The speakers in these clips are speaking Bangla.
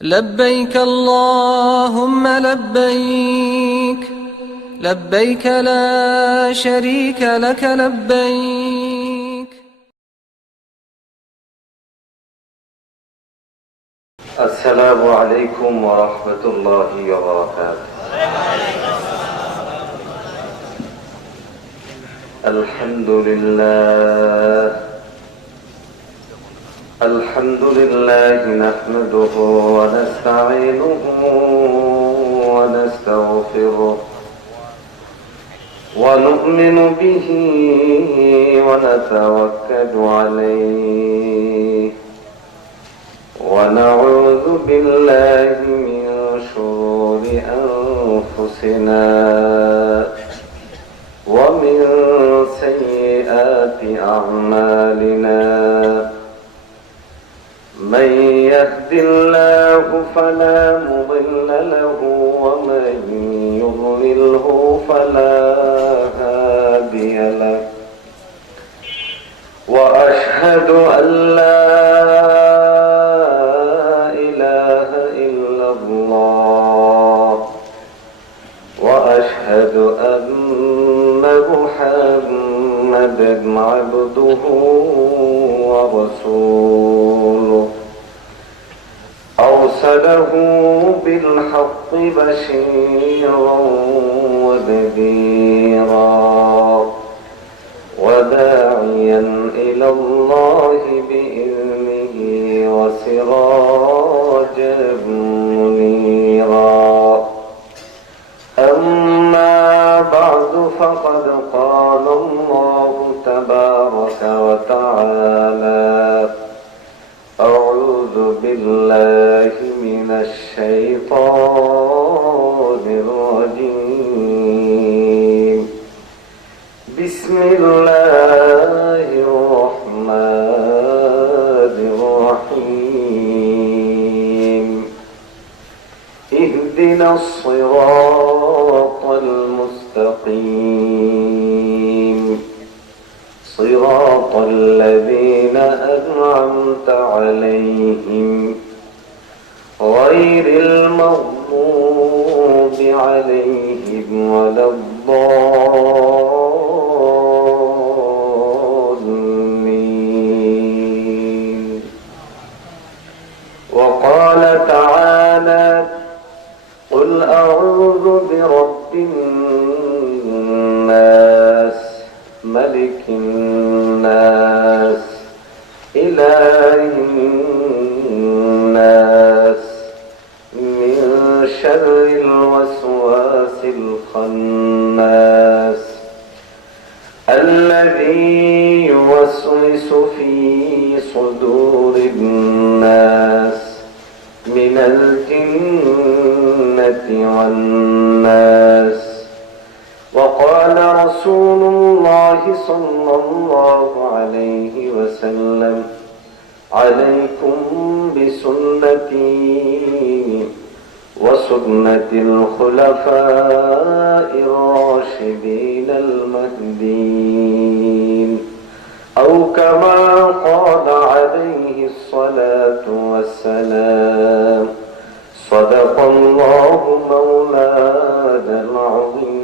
لبيك اللهم لبيك، لبيك لا شريك لك لبيك. السلام عليكم ورحمة الله وبركاته. الحمد لله نحمده ونستعينه ونستغفره ونؤمن به ونتوكل عليه ونعوذ بالله من شرور أنفسنا ومن سيئات أعمالنا. من يهد الله فلا مضل له ومن يضلله فلا هادي له. وأشهد أن لا إله إلا الله وأشهد أن محمدا عبده ورسوله أرسله بالحق بشيرا ونذيرا وداعيا إلى الله بإذنه وسراجا منيرا. أما بعد فقد قال الله تبارك وتعالى: أعوذ بالله من الشيطان الرجيم. بسم الله الرحمن الرحيم. اهدنا الصراط المستقيم صراط الذين أنعمت عليهم غير المغضوب عليهم ولا الضالين. وقال تعالى: قل أعوذ برب الناس ملك الناس إله الناس من شر الوسواس الخناس الذي يوسوس في صدور الناس من الجنة والناس. وقال رسول الله صلى الله عليه وسلم: عليكم بسنتي وسنة الخلفاء الراشدين المهديين، أو كما قال عليه الصلاة والسلام. صدق الله مولانا العظيم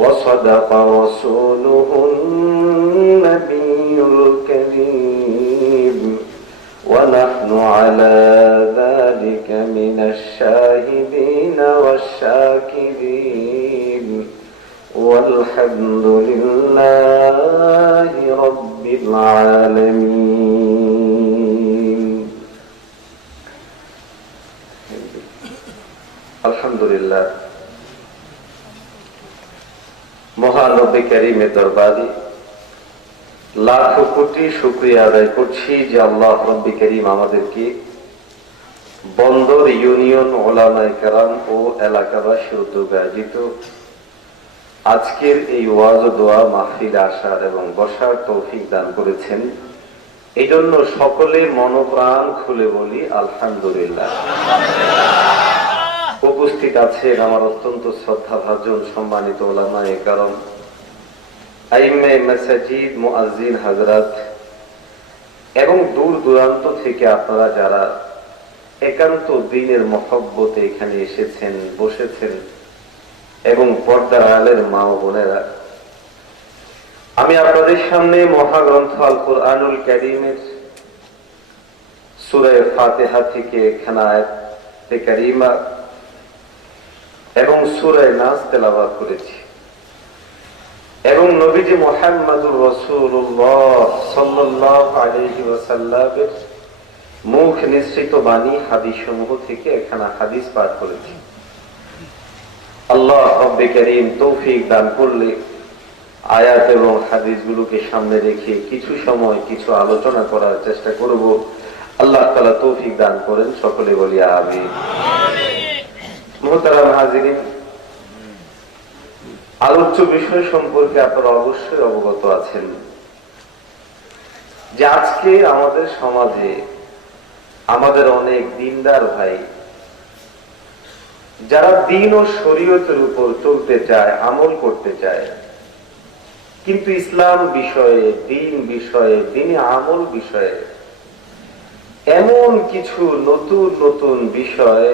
وصدق رسوله النبي الكريم، ونحن على ذلك من الشاهدين والشاكرين، والحمد لله رب العالمين. আলহামদুলিল্লাহ, মহান রব্বে কারীমের দরবারে লাখো কোটি শুকরিয়া আদায় করছি যে আল্লাহ রব্বে কারীম আমাদেরকে বন্দর ইউনিয়ন উলামায়ে কেরাম ও এলাকাবাসী উদ্যোগে আয়োজিত আজকের এই ওয়াজ ও দোয়া মাহফিলে আসার এবং বসার তৌফিক দান করেছেন। এই জন্য সকলে মনোপ্রাণ খুলে বলি আলহামদুলিল্লাহ। উপস্থিত আছেন আমার অত্যন্ত শ্রদ্ধাভাজন সম্মানিত উলামায়ে কেরাম, আইম্মে মাসাজিদ, মুয়াজ্জিন হযরত, এবং দূর দূরান্ত থেকে আপনারা যারা একান্ত দ্বীনের মহব্বতে এখানে এসেছেন, বসেছেন, এবং পর্দার আড়ালের মা ও বোনেরা, আমি আপনাদের সামনে মহাগ্রন্থ আল কুরআনুল কারীমের সূরা ফাতিহা থেকে একখানা আয়াতে কারীমা এবং সূরা নাস তেলাওয়াত করেছি, এবং নবীজি মুহাম্মদুর রাসূলুল্লাহ সাল্লাল্লাহু আলাইহি ওয়াসাল্লামের মুখ নিঃসৃত বাণী হাদিস সমূহ থেকে একখানা হাদিস পাঠ করেছি। আল্লাহ রব্বে কারীম তৌফিক দান করলে আয়াত এবং হাদিসগুলোকে সামনে রেখে কিছু সময় কিছু আলোচনা করার চেষ্টা করব। আল্লাহ তাআলা তৌফিক দান করেন, সকলে বলি আমিন। মুহতারাম হাজিরিন, আলোচ্য বিষয় সম্পর্কে আপনারা অবশ্যই অবগত আছেন যে আজকে আমাদের সমাজে আমাদের অনেক দ্বীনদার ভাই যারা দ্বীন ও শরীয়তের উপর চলতে চায়, আমল করতে চায়, কিন্তু ইসলাম বিষয়ে, দ্বীন বিষয়ে, দ্বীনে আমল বিষয়ে এমন কিছু নতুন নতুন বিষয়,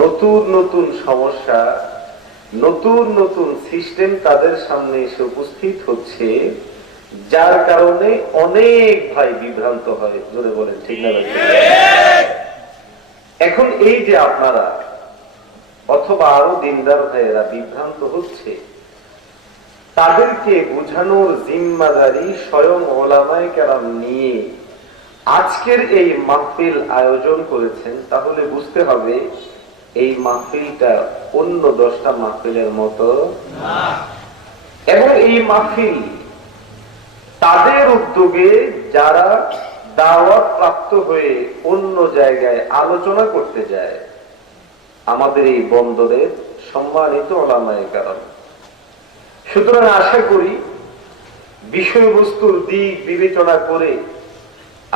নতুন নতুন সমস্যা, নতুন নতুন সিস্টেম তাদের সামনে এসে উপস্থিত হচ্ছে, যার কারণে অনেক ভাই বিভ্রান্ত হয়। জোরে বলেন ঠিক না? এখন এই যে আপনারা অথবা আরো দ্বীনদার ভাইয়েরা বিভ্রান্ত হচ্ছে, তাদেরকে বোঝানোর জিম্মাদারি স্বয়ং ওলামায়ে কেরাম নিয়ে আজকের এই মাহফিল আয়োজন করেছেন। তাহলে বুঝতে হবে এই মাহফিলটা অন্য 10টা মাহফিলের মতো না, এবং এই মাহফিল তাদের উদ্যোগে যারা দাওয়াত প্রাপ্ত হয়ে অন্য জায়গায় আলোচনা করতে যায়, আমাদের এই বন্দরের সম্মানিত ওলামায়ে কেরাম। সুতরাং আশা করি বিষয়বস্তুর দিক বিবেচনা করে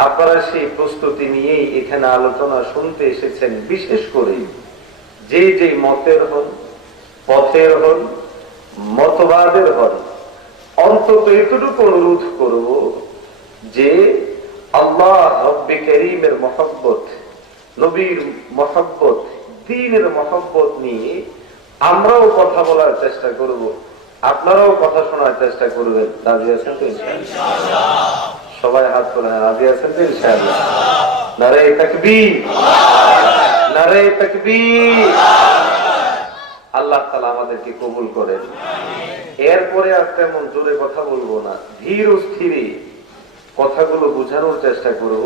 আপনারা সেই প্রস্তুতি নিয়েই এখানে আলোচনা শুনতে এসেছেন। বিশেষ করে যে যে মতের হন, পথের হন, মতবাদের হন, অন্তত এতটুকু অনুরোধ করব যে আল্লাহ রব্বে কারীমের মহব্বত, নবীর মহব্বত, দ্বীনের মহব্বত নিয়ে আমরাও কথা বলার চেষ্টা করব, আপনারাও কথা শোনার চেষ্টা করবেন। রাজি আছেন তো ইনশাআল্লাহ? সবাই হাত তোলেন। রাজি আছেন তো ইনশাআল্লাহ? নারে তাকবীর, নারে তাকবীর। আল্লাহ তাআলা আমাদেরকে কবুল করেন। এরপরে আর তেমন জোরে কথা বলবো না, ধীর ও স্থিরে কথাগুলো বোঝানোর চেষ্টা করব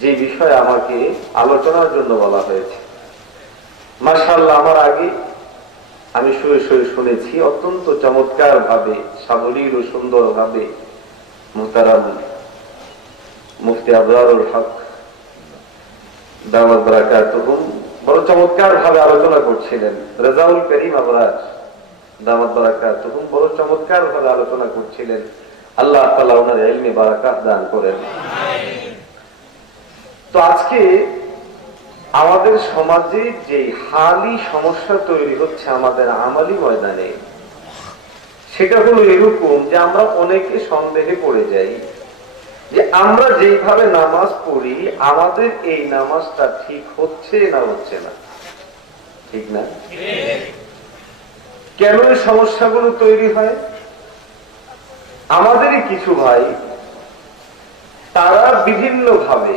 যে বিষয়ে আমাকে আলোচনার জন্য বলা হয়েছে। মাশাআল্লাহ, আমার আগে আমি শুয়ে শুয়ে শুনেছি অত্যন্ত চমৎকার ভাবে, সাবলীল ও সুন্দর ভাবে মুহতারাম মুফতি আবরারুল হক দামাত বারাকাতুহুম বড় চমৎকার ভাবে আলোচনা করছিলেন। রেজাউল করিম আবরার দামাত বারাকাতুহুম বড় চমৎকার ভাবে আলোচনা করছিলেন। আল্লাহ তাআলা ওনার ইলমে বারাকাত দান করেন। তো আজকে আমাদের সমাজে যে হালি সমস্যা তৈরি হচ্ছে আমাদের আমালি ময়দানে, সেটা হলো এরকম যে আমরা অনেকে সন্দেহে পড়ে যাই যে আমরা যেভাবে নামাজ পড়ি আমাদের এই নামাজটা ঠিক হচ্ছে না হচ্ছে না, ঠিক না? কেন এই সমস্যাগুলো তৈরি হয়? আমাদেরই কিছু ভাই তারা বিভিন্ন ভাবে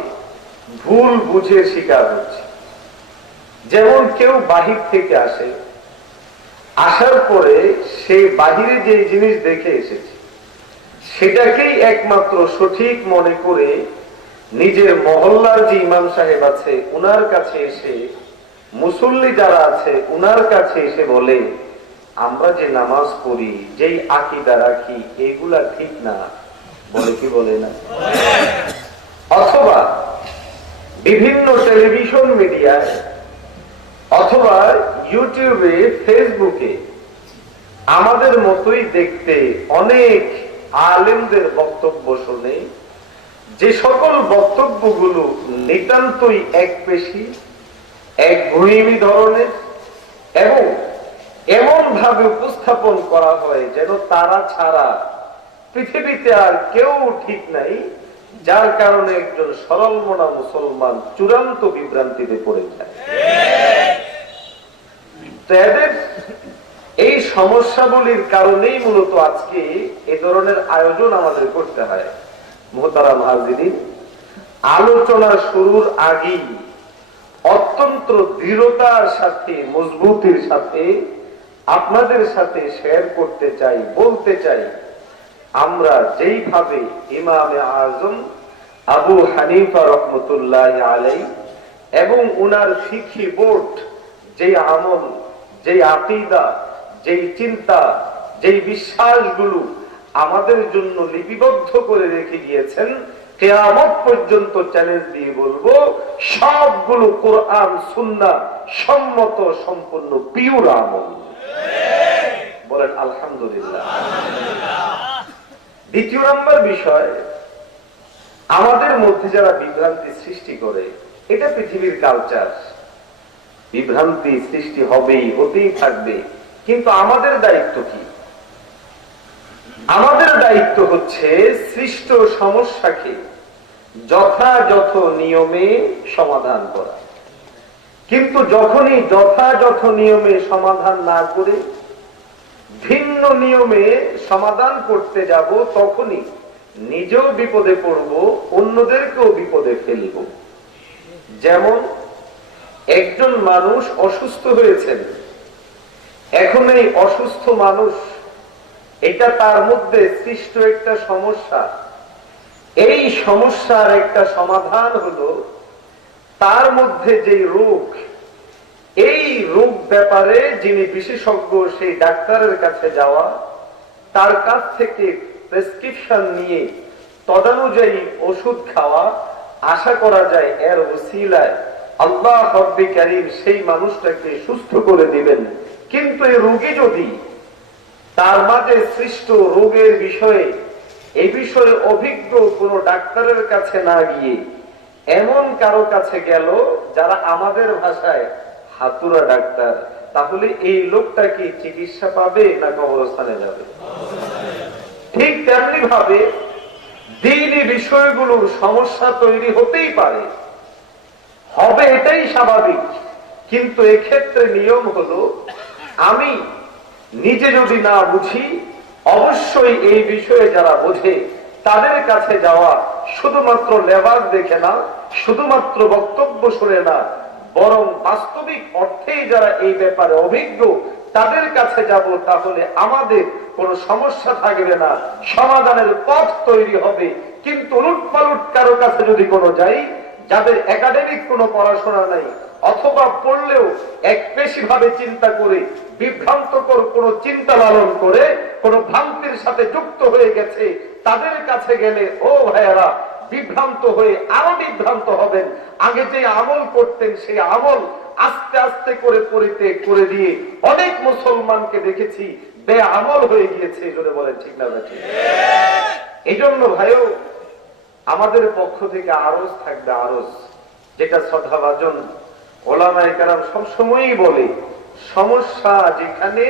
ভুল বুঝে শিকার হচ্ছে। যেমন কেউ বাহির থেকে আসে, আসার পরে সে বাহিরে যে জিনিস দেখে এসেছে সেটাকেই একমাত্র সঠিক মনে করে নিজের মহল্লার যে ইমাম সাহেব আছে উনার কাছে এসে, মুসল্লি যারা আছে উনার কাছে এসে বলে আমরা যে নামাজ পড়ি, যেই আকীদা রাখি, এগুলা ঠিক না। বলে কি বলে না? অথবা বিভিন্ন টেলিভিশন মিডিয়ায় অথবা ইউটিউবে, ফেসবুকে আমাদের মতোই দেখতে অনেক আলেমদের বক্তব্য শুনে যে সকল বক্তব্যগুলো নিতান্তই একপেশী, একগুঁয়েমি ধরনের এবং এমন ভাবে উপস্থাপন করা হয় যেন তারা ছাড়া পৃথিবীতে আর কেউ ঠিক নাই, যার কারণে একজন সরল মনা মুসলমান চূড়ান্ত বিভ্রান্তিতে পড়ে যায়। তো এদের এই সমস্যাগুলির কারণেই মূলত আজকে এই ধরনের আয়োজন আমাদের করতে হয়। মোহতারাম হাজিরিন, আলোচনা শুরুর আগেই অত্যন্ত দৃঢ়তার সাথে, মজবুতির সাথে আপনাদের সাথে শেয়ার করতে চাই, বলতে চাই, আমরা যেইভাবে ইমামে আজম আবু হানিফা রহমতুল্লাহ আলাইহি এবং উনার ফিকহি বোর্ড যে আমল, যে আকীদা, যেই চিন্তা, যেই বিশ্বাসগুলো আমাদের জন্য লিপিবদ্ধ করে রেখে গিয়েছেন, কিয়ামত পর্যন্ত চ্যালেঞ্জ দিয়ে বলবো, সবগুলো কোরআন সুন্নাহ সম্মত সম্পূর্ণ পিওর আমল। বলেন আলহামদুলিল্লাহ। দ্বিতীয় নম্বর বিষয়, আমাদের মধ্যে যারা বিভ্রান্তি সৃষ্টি করে, এটা পৃথিবীর কালচার, বিভ্রান্তি সৃষ্টি হবেই, হতেই থাকবে। কিন্তু আমাদের দায়িত্ব কি? আমাদের দায়িত্ব হচ্ছে সৃষ্ট সমস্যাকে যথাযথ নিয়মে সমাধান করা। কিন্তু যখনই যথাযথ নিয়মে সমাধান না করে ভিন্ন নিয়মে সমাধান করতে যাব, তখনই নিজেও বিপদে পড়ব, অন্যদেরকেও বিপদে ফেলব। যেমন একজন মানুষ অসুস্থ হয়েছেন, এখন এই অসুস্থ মানুষ, এটা তার মধ্যে সৃষ্ট একটা সমস্যা। এই সমস্যার একটা সমাধান হলো তার মধ্যে যে রোগ, এই রোগ ব্যাপারে যিনি বিশেষজ্ঞ সেই ডাক্তারের কাছে যাওয়া, তার কাছ থেকে প্রেসক্রিপশন নিয়ে তদানুযায়ী ওষুধ খাওয়া। আশা করা যায় এর ওসিলায় আল্লাহ রব্বুল কারীম সেই মানুষটাকে সুস্থ করে দিবেন। কিন্তু এই রোগী যদি তার মাঝে সৃষ্ট রোগের বিষয়ে, এই বিষয়ে অভিজ্ঞ কোন ডাক্তারের কাছে না গিয়ে এমন কারো কাছে গেল যারা আমাদের ভাষায় হাতুড়া ডাক্তার, তাহলে এই লোকটা কি চিকিৎসা পাবে না কবরস্থানে যাবে? ঠিক তেমনি ভাবে দ্বীনি বিষয়গুলোর সমস্যা তৈরি হতেই পারে, হবে, এটাই স্বাভাবিক। কিন্তু এক্ষেত্রে নিয়ম হলো, আমি নিজে যদি না বুঝি, অবশ্যই এই বিষয়ে যারা বোঝে তাদের কাছে যাওয়া। শুধুমাত্র লেবাস দেখে না, শুধুমাত্র বক্তব্য শুনে না, বরং বাস্তবিক অর্থেই যারা এই ব্যাপারে অভিজ্ঞ তাদের কাছে যাব। তাহলে আমাদের কোনো সমস্যা থাকবে না, সমাধানের পথ তৈরি হবে। কিন্তু উলটপালট কারো কাছে যদি কোনো যাই, যাদের একাডেমিক কোনো পড়াশোনা নাই, অথবা পড়লেও এক পেশি ভাবে চিন্তা করে, বিভ্রান্তকর কোন চিন্তা লালন করে কোন ভ্রান্তির সাথে যুক্ত হয়ে গেছে, তাদের কাছে গেলে ও ভাইয়ারা বিভ্রান্ত হয়ে আরো বিভ্রান্ত হবেন। আগে যে আমল করতেন সেই আমল আস্তে আস্তে করে পরিত্যাগ করে দিয়ে অনেক মুসলমানকে দেখেছি বেআমল হয়ে গিয়েছে। এজন্য বলেন ঠিক না ঠিক? এই জন্য ভাইও আমাদের পক্ষ থেকে আরজ থাকবে, আরজ, যেটা শ্রদ্ধাভাজন ওলামায়ে কেরাম সবসময়ই বলে, সমস্যা যেখানে,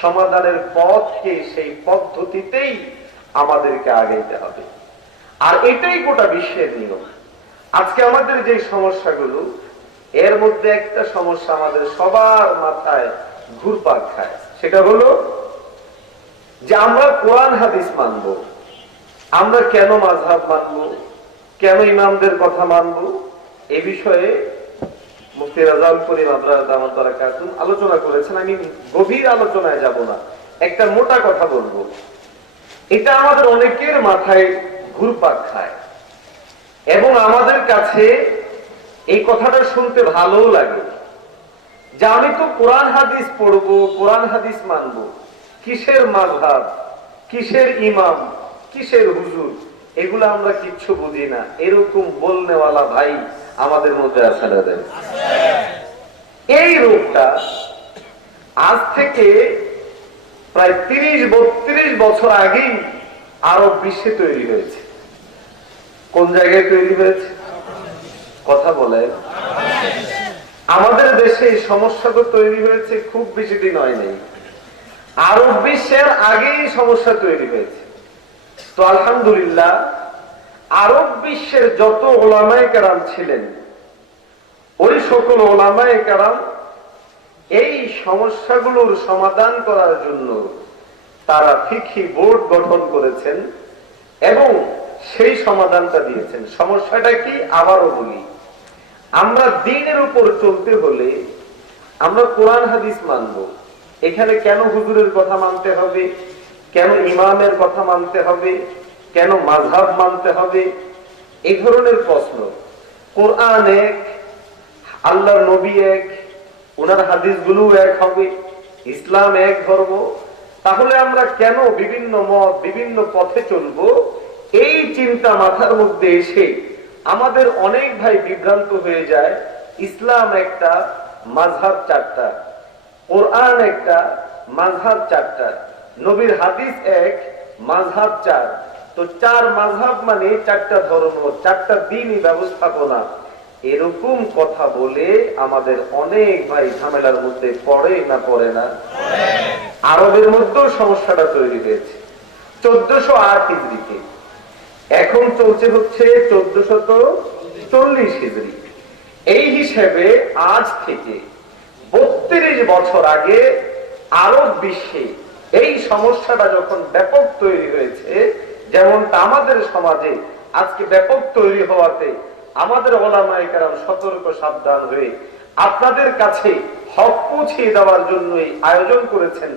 সমাধানের পথকে সেই পদ্ধতিতেই আমাদেরকে আগাইতে হবে। আর এটাই গোটা বিশ্বের নিয়ম। আজকে আমাদের যে সমস্যাগুলো, এর মধ্যে একটা সমস্যা আমাদের সবার মাথায় ঘুরপাক খায়, সেটা হলো যে আমরা কোরআন হাদিস মানব, আমরা কেন মাযহাব মানব, কেন ইমামদের কথা মানব, এ বিষয়ে মুফতি রাজাউল করিম আলোচনা করেছেন। আমি গভীর আলোচনায় যাব না, একটা মোটা কথা বলবো। এটা আমাদের অনেকের মাথায় ঘুরপাক খায় এবং আমাদের কাছে এই কথাটা শুনতে ভালো লাগে যে আমি তো কোরআন হাদিস পড়বো, কোরআন হাদিস মানবো, কিসের মাযহাব, কিসের ইমাম, কিসের হুজুর, এগুলো আমরা কিচ্ছু বুঝি না, এরকম বলনেওয়ালা ভাই আমাদের মধ্যে আছে না? এই রোগটা আজ থেকে প্রায় 30-32 বছর আগেই আরব বিশ্বে তৈরি হয়েছে। কোন জায়গায় তৈরি হয়েছে? কথা বলে। আমাদের দেশে এই সমস্যা তো তৈরি হয়েছে খুব বেশি দিন হয় নাই, আরব বিশ্বের আগেই সমস্যা তৈরি হয়েছে। তো আলহামদুলিল্লাহ আরব বিশ্বের যত ওলামায়ে কেরাম ছিলেন, ওই সকল ওলামায়ে কেরাম এই সমস্যাগুলোর সমাধান করার জন্য তারা ফিকহি বোর্ড গঠন করেছেন এবং সেই সমাধানটা দিয়েছেন। সমস্যাটা কি? আবারও বলি, আমরা দ্বীনের উপর চলতে হলে আমরা কোরআন হাদিস মানব। এখানে কেন হুজুরের কথা মানতে হবে, কেন ইমামের কথা মানতে হবে, কেন মাযহাব মানতে হবে, এই ধরনের প্রশ্ন। কোরআন এক, আল্লাহর নবী এক, ওনার হাদিসগুলো এক হবে, ইসলাম এক ধর্ম, তাহলে আমরা কেন বিভিন্ন মত বিভিন্ন পথে চলবো? এই চিন্তা মাথার মধ্যে এসে আমাদের অনেক ভাই বিভ্রান্ত হয়ে যায়। ইসলাম একটা, মাযহাব চারটা, কোরআন একটা, মাযহাব চারটা, নবীর হাদিস এক, মাযহাব চার। তো চার মাযহাব মানে চারটা ধর্ম, চারটা দ্বীনি ব্যবস্থাপনা। এরকম কথা বলে আমাদের অনেক ভাই ঝামেলার মধ্যে পড়ে না পড়ে না? আরবের মধ্যেও সমস্যাটা তৈরি হয়েছে 1408 হিজরিতে, এখন চলছে হচ্ছে 1440 হিজরি। এই হিসেবে আজ থেকে 32 বছর আগে আরব বিশ্বে এই সমস্যাটা যখন ব্যাপক তৈরি হয়েছে, যেমনটা আমাদের সমাজে আজকে ব্যাপক তৈরি হওয়াতে আমাদের ওলামায়ে কেরাম সতর্ক সাবধান হয়ে আপনাদের কাছে হক পৌঁছিয়ে দেওয়ার জন্যই আয়োজন করেছেন।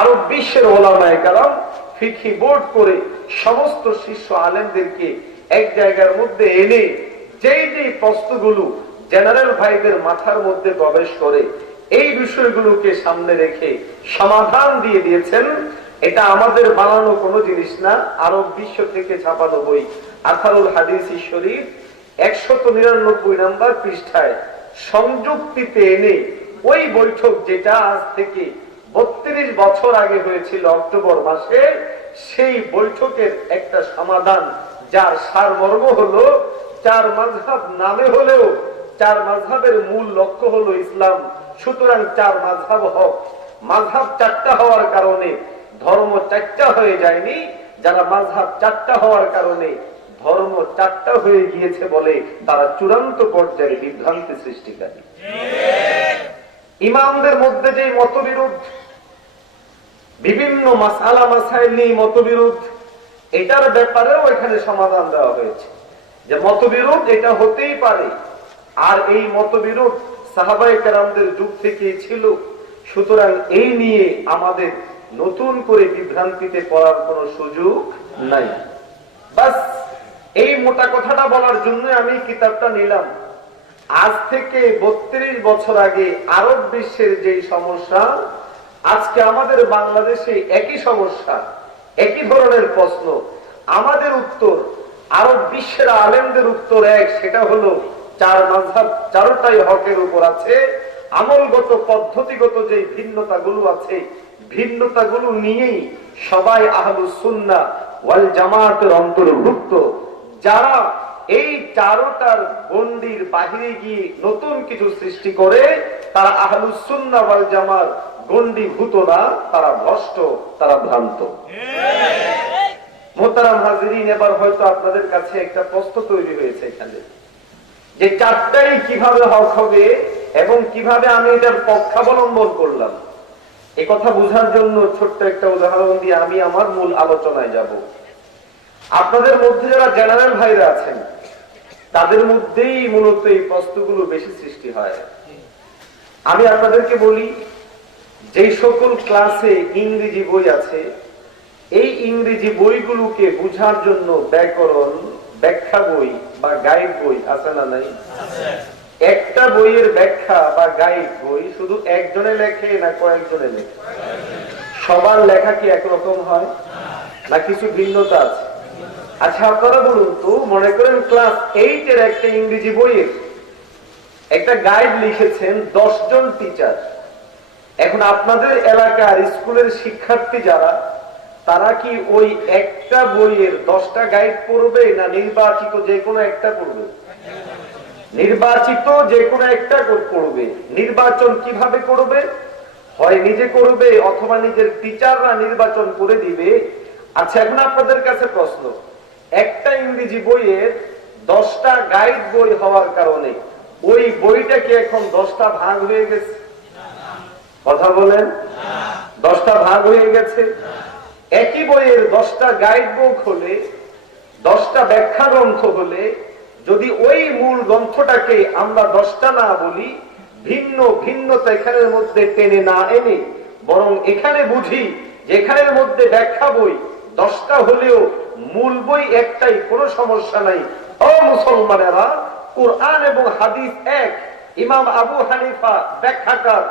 আরব বিশ্বের ওলামায়ে কেরাম ফিকহি বোর্ড করে সমস্ত শীর্ষ আলেমদেরকে এক জায়গার মধ্যে এনে যেই যেই প্রশ্নগুলো জেনারেল ভাইদের মাথার মধ্যে প্রবেশ করে এই বিষয়গুলোকে সামনে রেখে সমাধান দিয়ে দিয়েছেন। এটা আমাদের বানানো কোনো জিনিস না, আরব বিশ্ব থেকে ছাপানো বই আথারুল হাদিস শরীফ 199 নম্বর পৃষ্ঠায় সংযুক্তিতে এনে ওই বৈঠক যেটা আজ থেকে 32 বছর আগে হয়েছিল অক্টোবর মাসে, সেই বৈঠকের একটা সমাধান, যার সারমর্ম হলো চার মাযহাব নামে হলেও চার মাযহাবের মূল লক্ষ্য হলো ইসলাম। সুতরাং চার মাযহাব হক, মাযহাব চারটা হওয়ার কারণে ধর্ম চারটা হয়ে যায়নি, যারা মাযহাব চারটা হওয়ার কারণে ধর্ম চারটা হয়ে গিয়েছে বলে তারা চূড়ান্ত পর্যায়ে বিভ্রান্তি সৃষ্টিকারী। ইমামদের মধ্যে যে মতবিরোধ, বিভিন্ন মাসালা মাসাইল নিয়ে মতবিরোধ, এটার ব্যাপারেও এখানে সমাধান দেওয়া হয়েছে যে মতবিরোধ এটা হতেই পারে, আর এই মতবিরোধ সাহাবায়ে কেরামদের যুগ থেকেই ছিল। সুতরাং এই নিয়ে আমাদের নতুন করে বিভ্রান্তিতে পড়ার কোনো সুযোগ নাই। বাস এই মোটা কথাটা বলার জন্য আমি কিতাবটা নিলাম। আজ থেকে 32 বছর আগে আরব বিশ্বের যে সমস্যা, আজকে আমাদের বাংলাদেশে একই সমস্যা, একই ধরনের প্রশ্ন। আমাদের উত্তর, আরব বিশ্বের আলেমদের উত্তর এক, সেটা হলো চার মাযহাব চারটাই হকের উপর আছে। আমলগত পদ্ধতিগত যে ভিন্নতাগুলো আছে, ভিন্নতাগুলো নিয়েই সবাই আহলুস সুন্নাহ ওয়াল জামাতের অন্তর্ভুক্ত। যারা এই চারটার গণ্ডির বাহিরে গিয়ে নতুন কিছু সৃষ্টি করে, তারা আহলুস সুন্নাহ ওয়াল জামাত গণ্ডিভূত না, তারা ভ্রষ্ট, তারা ভ্রান্ত। মোহতারাম হাজিরিন, এবার হয়তো আপনাদের কাছে একটা প্রশ্ন তৈরি হয়েছে এখানে যে চারটাই কিভাবে হক হবে এবং কিভাবে আমি এটার পক্ষাবলম্বন করলাম। এই কথা বোঝার জন্য ছোট্ট একটা উদাহরণ দিয়ে আমি আমার মূল আলোচনায় যাব। আপনাদের মধ্যে যারা জেনারেল ভাইরা আছেন, তাদের মধ্যেই মূলত এই প্রশ্নগুলো বেশি সৃষ্টি হয়। আমি আপনাদেরকে বলি, যেই সকল ক্লাসে ইংরেজি বই আছে, এই ইংরেজি বইগুলোকে বুঝার জন্য ব্যাকরণ, ব্যাখ্যা বই বা গাইড বই আছে না নাই? একটা বইয়ের ব্যাখ্যা বা গাইড বই শুধু একজনে লেখে না কয়েকজনে লেখে? সবার লেখা কি একরকম হয় না কিছু ভিন্নতা আছে? আচ্ছা, আপনারা বলুন তো, মনে করেন ক্লাস 8 এর একটা ইংরেজি বইয়ের একটা গাইড লিখেছেন 10 জন টিচার। এখন আপনাদের এলাকার স্কুলের শিক্ষার্থী যারা, তারা কি ওই একটা বইয়ের 10টা গাইড পড়বে না নির্বাচিত যে কোনো একটা পড়বে? নির্বাচিত যে কোনো একটা পড়বে। নির্বাচন কিভাবে করবে? হয় নিজে করবে অথবা নিজের টিচাররা নির্বাচন করে দিবে। আচ্ছা, এখন আপনাদের কাছে প্রশ্ন, একটা ইংরেজি বইয়ের 10টা গাইড বই হওয়ার কারণে ওই বইটা কি এখন 10টা ভাগ হয়ে গেছে? কথা বলেন, 10টা ভাগ হয়ে গেছে। একই বইয়ের 10টা গাইড বুক হলে, 10টা ব্যাখ্যা গ্রন্থ হলে, যদি ওই মূল গ্রন্থটাকে আমরা 10টা না বলি, ভিন্ন ভিন্নতা এখানের মধ্যে টেনে না এনে বরং এখানে বুঝি যে এখানের মধ্যে ব্যাখ্যা বই 10টা হলেও মূল বই একটাই, কোনো সমস্যা নাই। ও মুসলমানেরা, কোরআন এবং হাদিস এক। ইমাম আবু হানিফা ব্যাখ্যাকার,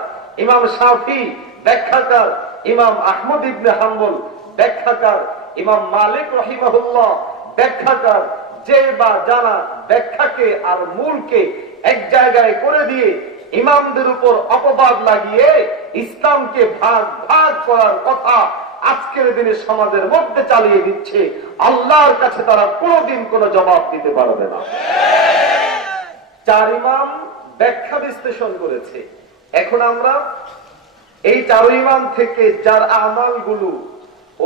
ইমাম শাফি ব্যাখ্যাকার, ইমাম আহমদ ইবনে হাম্বল ব্যাখ্যাকার, ইমাম মালিক রাহিমাহুল্লাহ ব্যাখ্যাকার। যে বা যারা ব্যাখ্যাকে আর মূলকে এক জায়গায় করে দিয়ে ইমামদের উপর অপবাদ লাগিয়ে ইসলামকে ভাগ ভাগ করার কথা আজকের দিনে সমাজের মধ্যে চালিয়ে দিচ্ছে, আল্লাহর কাছে তারা কোনোদিন কোনো জবাব দিতে পারবে না। 4 ইমাম ব্যাখ্যা বিশ্লেষণ করেছে। এখন আমরা এই 4 ইমাম থেকে যার আমালগুলো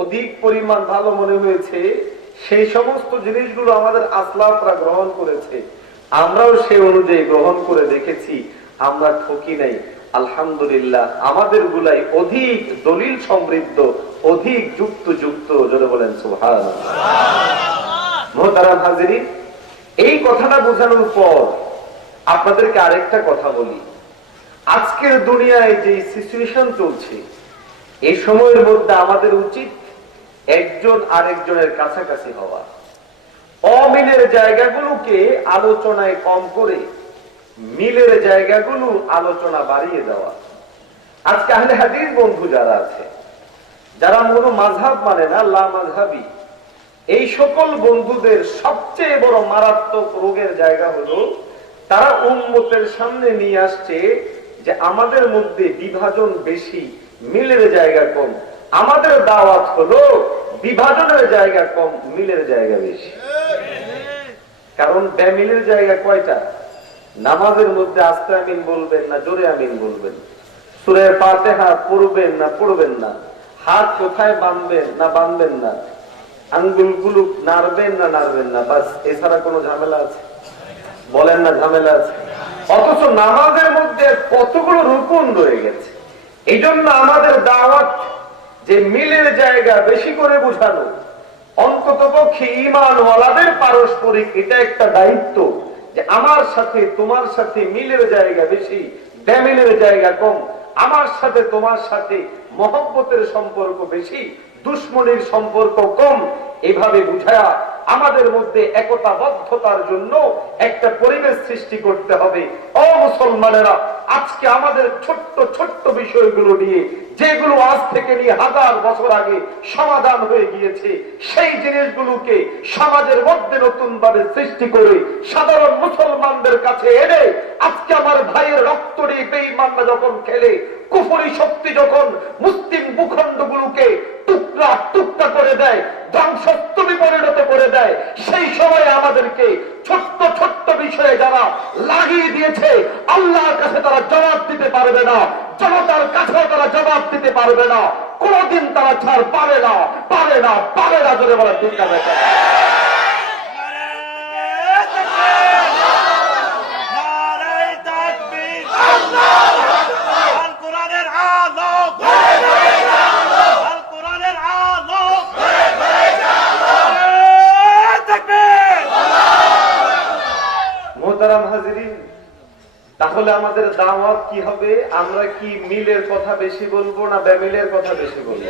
অধিক পরিমাণ ভালো মনে হয়েছে, সেই সমস্ত জিনিসগুলো আমাদের আসলাফরা গ্রহণ করেছে, আমরাও সেই অনুযায়ী গ্রহণ করে দেখেছি, আমরা ঠকি নাই। আলহামদুলিল্লাহ, আমাদের গুলাই অধিক দলিল সমৃদ্ধ, অধিক যুক্ত। জোরে বলেন সুবহানাল্লাহ। মুহতারাম হাজিরিন, এই কথাটা বোঝানোর পর আপনাদেরকে আরেকটা কথা বলি। আজকের দুনিয়ায় যে সিচুয়েশন চলছে, এই সময়ের মধ্যে আমাদের উচিত একজন আরেকজনের কাছাকাছি হওয়া, অমিলের জায়গাগুলোকে আলোচনায় কম করে মিলের জায়গাগুলো আলোচনা বাড়িয়ে দেওয়া। আজকে আহলে হাদিস বন্ধু যারা আছে, যারা কোনো মাযহাব মানে না, লা মাযহাবী, এই সকল বন্ধুদের সবচেয়ে বড় মারাত্মক রোগের জায়গা হলো তারা উম্মতের সামনে নিয়ে আসছে যে আমাদের মধ্যে বিভাজন বেশি, মিলের জায়গা কম। আমাদের দাওয়াত হলো বিভাজনের জায়গা কম, মিলের জায়গা বেশি। কারণ বেমিলের জায়গা কয়টা? নামাজের মধ্যে আস্তে আমিন বলবেন না জোরে আমিন বলবেন, সূরা ফাতিহা পড়বেন না পড়বেন না, হাত কোথায় বাঁধবেন না বাঁধবেন না, আঙ্গুলগুলো নাড়বেন না নাড়বেন না, বাস। এছাড়া কোনো ঝামেলা আছে? বলেন না ঝামেলা আছে? অথচ নামাজের মধ্যে কতগুলো রুকুন রয়ে গেছে। এই জন্য আমাদের দাওয়াত যে মিলের জায়গা বেশি করে বোঝানো, অন্ততপক্ষে ঈমানওয়ালাদের পারস্পরিক এটা একটা দায়িত্ব যে আমার সাথে তোমার সাথে মিলের জায়গা বেশি, বেমিলের জায়গা কম। আমার সাথে তোমার সাথে মহব্বতের সম্পর্ক বেশি, দুশ্মনীর সম্পর্ক কম। এভাবে বুঝায়া আমাদের মধ্যে একতাবদ্ধতার জন্য একটা পরিবেশ সৃষ্টি করতে হবে। ও মুসলমানেরা, আজকে আমাদের ছোট্ট ছোট্ট বিষয়গুলো নিয়ে, যেগুলো আজ থেকে নিয়ে 1000 বছর আগে সমাধান হয়ে গিয়েছে, সেই জিনিসগুলোকে সমাজের মধ্যে নতুন ভাবে সৃষ্টি করে সাধারণ মুসলমানদের কাছে এনে আজকে আমার ভাইয়ের রক্ত নিয়ে বেঈমানরা যখন খেলে, কুফরি শক্তি যখন মুসলিম ভূখণ্ডগুলোকে টুকরা টুকরা করে দেয়, ধ্বংসস্তূপে পরিণত করে দেয়, সেই সময় আমাদেরকে ছোট্ট ছোট্ট বিষয়ে যারা লাগিয়ে দিয়েছে, আল্লাহর কাছে তারা জবাব দিতে পারবে না, জনতার কাছেও তারা জবাব দিতে পারবে না, কোনদিন তারা ছাড় পাবে না, পাবে না, পাবে না। জোরে বলা ঠিক আছে? তাহলে আমাদের দাওয়াত কি হবে? আমরা কি মিলের কথা বেশি বলবো না বেমিলের কথা বেশি বলবো?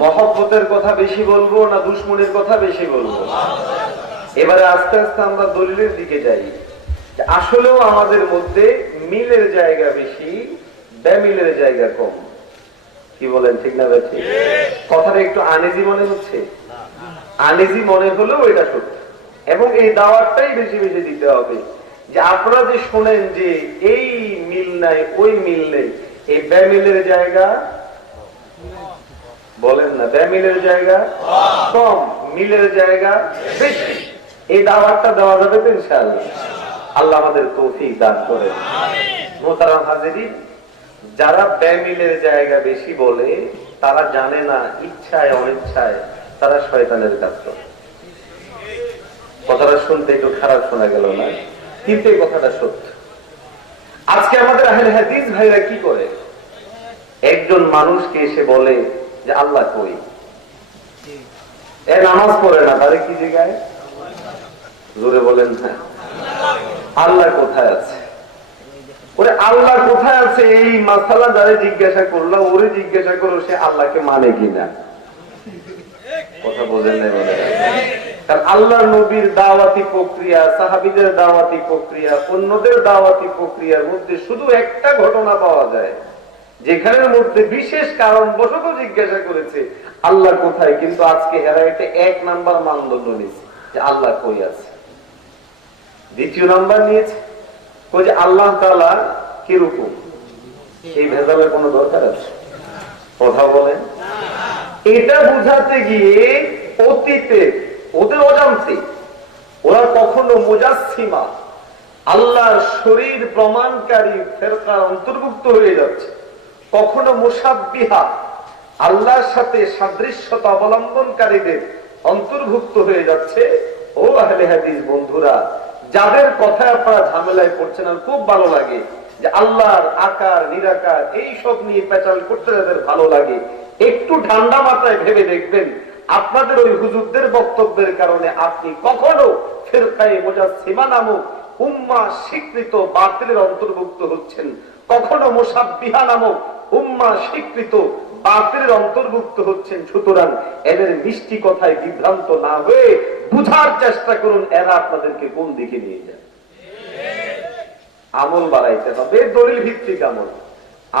মহব্বতের কথা বেশি বলবো না দুশ্মনের কথা বেশি বলবো? এবারে আস্তে আস্তে আমরা দলিলের দিকে যাই। আসলেও আমাদের মধ্যে মিলের জায়গা বেশি, বেমিলের জায়গা কম। কি বলেন, ঠিক না বেশি? কথাটা একটু আনিজি মনে হচ্ছে? আনিজি মনে হলেও এটা সত্য, এবং এই দাওয়াতটাই বেশি বেশি দিতে হবে। যে আপনারা যে শোনেন যে এই মিল নাই ওই মিল নেই, এই বেমিলের জায়গা, বলেন না, বেমিলের জায়গা কম, মিলের জায়গা বেশি। এই দাওয়াতটা দেওয়া যাবে তো ইনশাআল্লাহ? আল্লাহ আমাদের তৌফিক দান করেন। মুহতারাম হাজিরিন, যারা বেমিলের জায়গা বেশি বলে তারা জানে না ইচ্ছায় অনিচ্ছায় তারা শয়তানের কাজ করে। কথাটা শুনতে একটু খারাপ শোনা গেল না, কিন্তু এই কথাটা সত্য। আজকে আমাদের আহলে হাদিস ভাইরা কি করে, একজন মানুষকে এসে বলে যে আল্লাহ কই, এ নামাজ পড়ে না, তাহলে কি জায়গায়? জোরে বলেন না, আল্লাহ কোথায় আছে? ওরে আল্লাহ কোথায় আছে এই মাসালা যারা জিজ্ঞাসা করলো, ওরে জিজ্ঞাসা করো সে আল্লাহকে মানে কিনা। কথা বোঝেন নাই বলে, কারণ আল্লাহ নবীর দাওয়াতি প্রক্রিয়া, সাহাবীদের দাওয়াতি প্রক্রিয়া, অন্যদের দাওয়াতি প্রক্রিয়ার মধ্যে শুধু একটা ঘটনা পাওয়া যায় যেখানের মধ্যে বিশেষ কারণ বশত জিজ্ঞাসা করেছে আল্লাহ কোথায়, কিন্তু আজকে এরা এটা 1 নাম্বার মানদণ্ড নিয়েছে যে আল্লাহ কই আছে। দ্বিতীয় নাম্বার নিয়েছে ওই যে আল্লাহ তাআলা কিরকম। এই ভেজালের কোনো দরকার আছে? কথা বলেন। এটা বুঝাতে গিয়ে অতীতে ওদের অজান্তে ওরা কখনো মুজাসসিমা, আল্লাহর শরীর প্রমাণকারী ফেরকার অন্তর্ভুক্ত হয়ে যাচ্ছে, কখনো মুশাব্বিহা, আল্লাহর সাথে সাদৃশ্যতা অবলম্বনকারীদের অন্তর্ভুক্ত হয়ে যাচ্ছে। ও আহলে হাদিস বন্ধুরা, যাদের কথায় আপনারা ঝামেলায় পড়ছেন, আর খুব ভালো লাগে যে আল্লাহর আকার নিরাকার এইসব নিয়ে পেঁচাল করতে যাদের ভালো লাগে, একটু ঠান্ডা মাথায় ভেবে দেখবেন আপনাদের ওই হুজুরদের বক্তব্যের কারণে আপনি কখনো ফিরকায়ে মুজাসসিমা নামক উম্মাহ স্বীকৃত বাতিলের অন্তর্ভুক্ত হচ্ছেন, কখনো মুশাব্বিহা নামক উম্মাহ স্বীকৃত বাতিলের অন্তর্ভুক্ত হচ্ছেন। সুতরাং এদের মিষ্টি কথায় বিভ্রান্ত না হয়ে বুঝার চেষ্টা করুন এরা আপনাদেরকে কোন দিকে নিয়ে যায়। আমল বাড়াইতে হবে, দলিল ভিত্তিক আমল।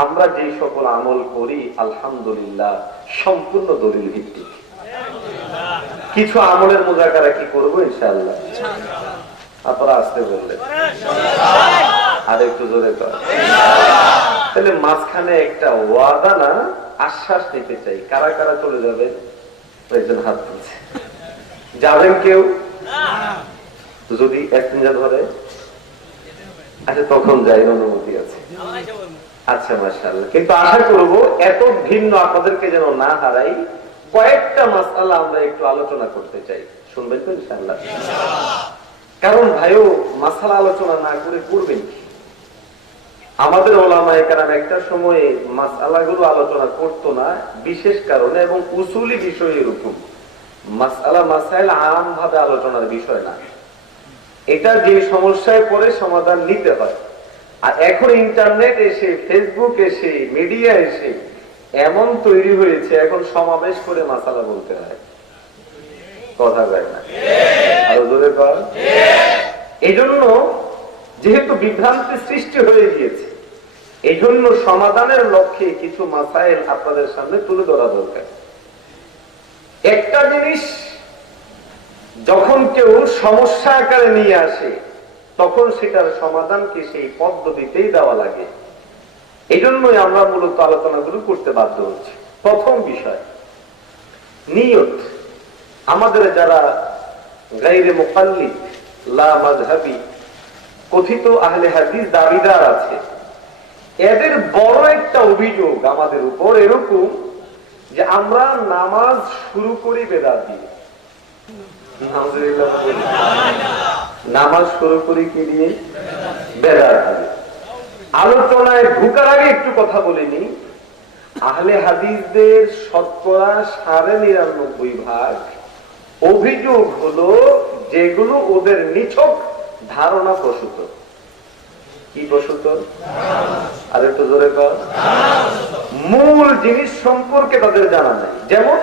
আমরা যে সকল আমল করি আলহামদুলিল্লাহ সম্পূর্ণ দলিল ভিত্তিক। কিছু আমলের মুযাকারা কি করবো ইনশাআল্লাহ, আপনারা আসতে বললেন আর একটু জোরে কর। তাহলে মাঝখানে একটা ওয়াদা না আশ্বাস নিতে চাই, কারা কারা চলে যাবে? একজন হাত তুলছে, যাবেন কেউ? যদি একদিন ধরে আচ্ছা তখন যাই, অনুমতি আছে। আচ্ছা মাশাআল্লাহ, কিন্তু আশা করব এত ভিন্ন আপনাদেরকে যেন না হারাই। কয়েকটা মাসআলা আমরা একটু আলোচনা করতে চাই, শুনবেন তো ইনশাআল্লাহ? কারণ ভাইও মাসআলা আলোচনা না করে করবেন কি? আমাদের ওলামায়ে কেরাম একটা সময়ে মাসআলাগুলো আলোচনা করতো না বিশেষ কারণে, এবং উসুলি বিষয় এরকম মাসআলা মাসাইল আম ভাবে আলোচনার বিষয় না, এটা যে সমস্যায় পড়ে সমাধান নিতে হয়। আর এখন ইন্টারনেট এসে, ফেসবুক এসে, মিডিয়া এসে এমন তৈরি হয়েছে এখন সমাবেশ করে মাসালা বলতে হয়। কথা বলে না, আরো জোরে কর। এই জন্য যেহেতু বিভ্রান্তি সৃষ্টি হয়ে গিয়েছে, এই জন্য সমাধানের লক্ষ্যে কিছু মাসাইল আপনাদের সামনে তুলে ধরা দরকার। একটা জিনিস যখন কেউ সমস্যা আকারে নিয়ে আসে তখন সেটার সমাধানকে সেই পদ্ধতিতেই দেওয়া লাগে। এই জন্যই আমরা মূলত আলোচনাগুলো করতে বাধ্য হচ্ছি। প্রথম বিষয় নিয়ত। আমাদের যারা গায়রে মুকাল্লিদ লা মাযহাবী কথিত আহলে হাদিস দাবিদার আছে, এদের বড় একটা অভিযোগ আমাদের উপর এরকম যে আমরা নামাজ শুরু করি বেদাত দিয়ে। নামাজ শুরু করি কি দিয়ে? বেদাত দিয়ে। আলোচনায় ঢুকার আগে একটু কথা বলিনি, আহলে হাদিসদের শতকরা ৯৯.৫% অভিযোগ হলো যেগুলো ওদের নিছক ধারণা প্রসূত। কি প্রসূত? আর একটু জোরে কর। মূল জিনিস সম্পর্কে তাদের জানা নাই। যেমন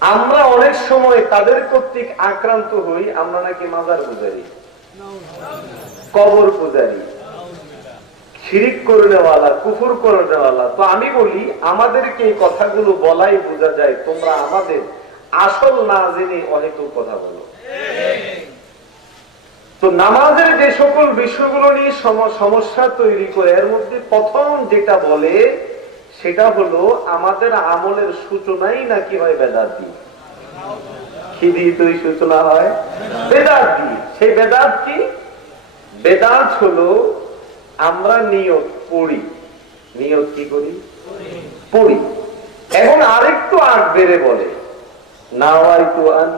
আমরা অনেক সময় তাদের কর্তৃক আক্রান্ত হই, আমরা নাকি মাজার পূজারি, কবর পূজারি, শিরিক করে নেওয়ালা, কুফর করে নেওয়ালা। তো আমি বলি আমাদেরকে এই কথাগুলো বলাই বোঝা যায় তোমরা আমাদের আসল না জেনে অহেতুক কথা বলো। তো নামাজের যে সকল বিষয়গুলো নিয়ে সমস্যা তৈরি করে, এর মধ্যে প্রথম যেটা বলে সেটা হলো আমাদের আমলের সূচনাই নাকি হয় বেদাত দিয়ে। কি দিয়ে তৈরি সূচনা হয়? বেদাত দিয়ে। সেই বেদাত কি? বেদাত হলো আমরা নিয়ত পড়ি। নিয়ত কি করি? পড়ি। এবং আরেকটু আগ বেড়ে বলে নাওয়াইতু আন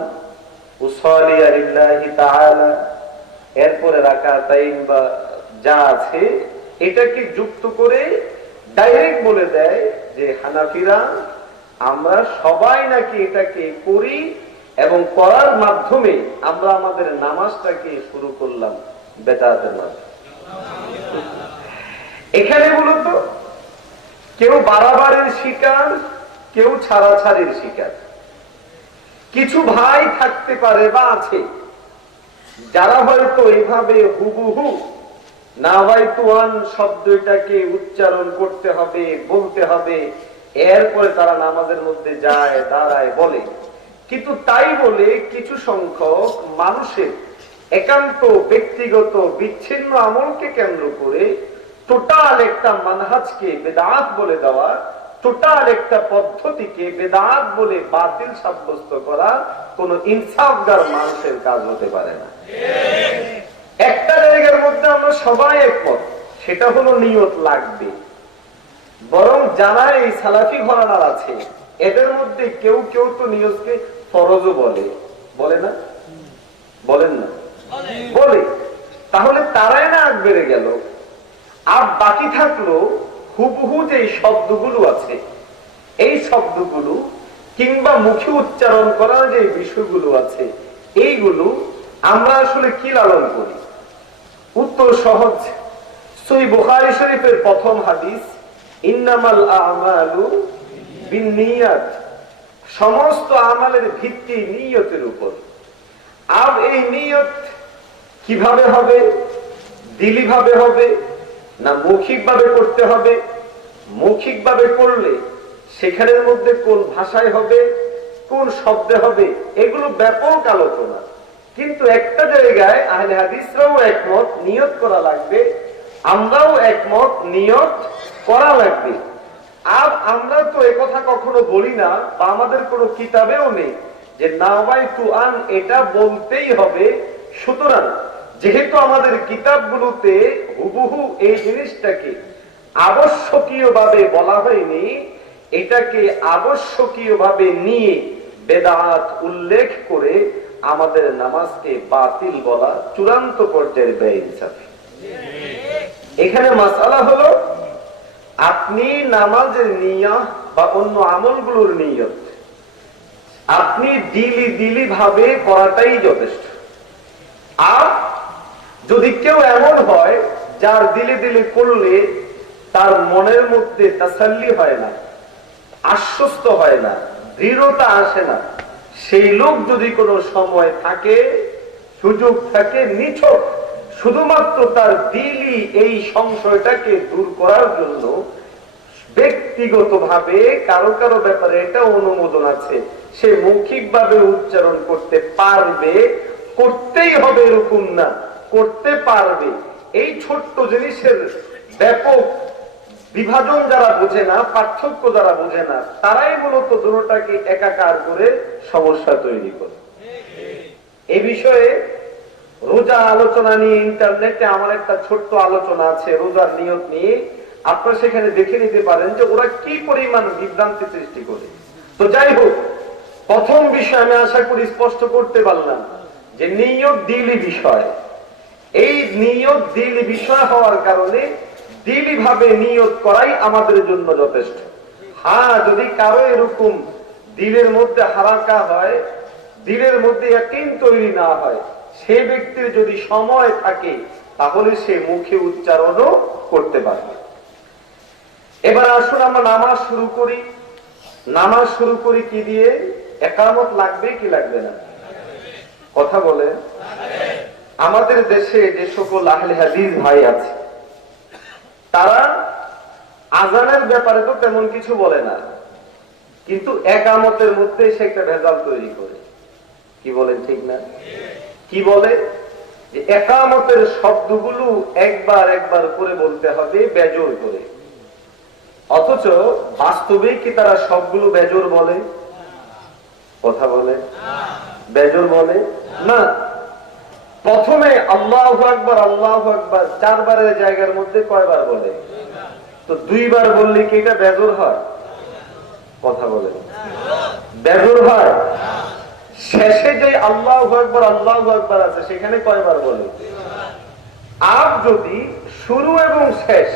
উসালি লিল্লাহি তাআলা, এরপরে রাকাতাইন বা যা আছে এটাকে যুক্ত করে ডাইরেক্ট বলে দেয় যে হানাফিরা আমরা সবাই নাকি এটাকে করি এবং করার মাধ্যমে আমরা আমাদের নামাজটাকে শুরু করলাম বেদাতের মাধ্যমে। এখানে মূলত কেউ বাড়াবাড়ির শিকার, কেউ ছাড়াছাড়ির শিকার। কিছু ভাই থাকতে পারে বা আছে যারা হয়তো এইভাবে হুবহু নাওয়াইতুয়ান শব্দটাকে উচ্চারণ করতে হবে, বলতে হবে, এরপরে তারা নামাজের মধ্যে যায়, দাঁড়ায়, বলে। কিন্তু তাই বলে কিছু সংখ্যক মানুষের একান্ত ব্যক্তিগত বিচ্ছিন্ন আমলকে কেন্দ্র করে টোটাল একটা মানহাজকে বেদাত বলে দেওয়া, টোটাল একটা পদ্ধতিকে বেদাত বলে বাতিল সাব্যস্ত করা কোন ইনসাফগার মানুষের কাজ হতে পারে না। একটা জায়গার মধ্যে আমরা সবাই একমত, সেটা হলো নিয়ত লাগবে। বরং যারা এই সালাফি ঘরানার আছে এদের মধ্যে কেউ কেউ তো নিয়তকে ফরজও বলে, বলে না? বলেন না? বলে। তাহলে তারাই না আগ বেড়ে গেল। আর বাকি থাকলো হুবহু যে শব্দগুলো আছে, এই শব্দগুলো কিংবা মুখে উচ্চারণ করার যে বিষয়গুলো আছে, এইগুলো আমরা আসলে কি লালন করি? উত্তর সহজ। সহিহ বুখারী শরীফের প্রথম হাদিস, ইন্নামাল আমালু বিন্নিয়াত, সমস্ত আমলের ভিত্তি নিয়তের উপর। আর এই নিয়ত কিভাবে হবে? দিলি ভাবে হবে না মৌখিক ভাবে করতে হবে? মৌখিক ভাবে করলে সেখানের মধ্যে কোন ভাষায় হবে, কোন শব্দে হবে, এগুলো ব্যাপক আলোচনা। কিন্তু একটা জায়গায় আহলে হাদিসরাও একমত, নিয়ত করা লাগবে। আমরাও একমত, নিয়ত করা লাগবে। আর আমরা তো একথা কখনো বলি না, বা আমাদের কোনো কিতাবেও নেই যে নাওয়াইতু আন এটা বলতেই হবে। সুতরাং যেহেতু আমাদের কিতাবগুলোতে হুবহু এই জিনিসটাকে আবশ্যকীয় ভাবে বলা হয়নি, এটাকে আবশ্যকীয় ভাবে নিয়ে বেদাত উল্লেখ করে আমাদের নামাজকে বাতিল বলা চূড়ান্ত পর্যায়ের বেইনসাফি। এখানে মাসালা হলো আপনি নামাজের নিয়ত বা অন্য আমলগুলোর নিয়ত আপনি দিলি ভাবে করাটাই যথেষ্ট। আর যদি কেউ এমন হয় যার দিলে করলে তার মনের মধ্যে তাসাল্লি হয় না, আশ্বস্ত হয় না, দৃঢ়তা আসে না, সেই লোক যদি কোনো সময় থাকে, সুযোগ থাকে, নিছক শুধুমাত্র তার দিলি এই সংশয়টাকে দূর করার জন্য ব্যক্তিগত ভাবে কারো কারো ব্যাপারে এটা অনুমোদন আছে, সে মৌখিক ভাবে উচ্চারণ করতে পারবে, করতেই হবে এরকম না, করতে পারবে। এই ছোট্ট জিনিসের ব্যাপক বিভাজন যারা বোঝে না, পার্থক্য যারা বোঝে না, তারাই মূলত দুটোটাকে একাকার করে সমস্যা তৈরি করে। এই বিষয়ে রোজা আলোচনা নিয়ে ইন্টারনেটে আমার একটা ছোট্ট আলোচনা আছে রোজার নিয়ত নিয়ে, আপনারা সেখানে দেখে নিতে পারেন যে ওরা কি পরিমাণ বিভ্রান্তি সৃষ্টি করে। তো যাই হোক, প্রথম বিষয় আমি আশা করি স্পষ্ট করতে পারলাম যে নিয়ত দিলি বিষয়। এই নিয়ত দিলি বিষয় হওয়ার কারণে দিলি ভাবে নিয়ত করাই আমাদের জন্য যথেষ্ট। হ্যাঁ, যদি কারো এরকম দিলের মধ্যে হারাকা হয়, দিলের মধ্যে ইয়াকিন তৈরি না হয়, সে ব্যক্তির যদি সময় থাকে তাহলে সে মুখে উচ্চারণও করতে পারবে। এবার আসুন আমরা নামাজ শুরু করি। নামাজ শুরু করি কি দিয়ে? একামত লাগবে কি লাগবে না? কথা বলে। আমাদের দেশে যে সকল আহলে হাদিস ভাই আছে তারা আজানের ব্যাপারে তো তেমন কিছু বলে না, কিন্তু একামতের মধ্যে সে একটা ভেজাল তৈরি করে। কি বলেন, ঠিক না? কি বলে যে একামতের শব্দগুলো একবার একবার করে বলতে হবে, বেজোর করে। অথচ বাস্তবে কি তারা সবগুলো বেজোর বলে? কথা বলে। বেজোর বলে না। প্রথমে আল্লাহু আকবার আল্লাহু আকবার 4 বারের জায়গার মধ্যে কয়বার বলে? তো 2 বার বললে কি এটা বেজোর হয়? কথা বলে। বেজোর হয়। শেষে যে আল্লাহু আকবার আছে সেখানে কয়বার বলে? আর যদি শুরু এবং শেষ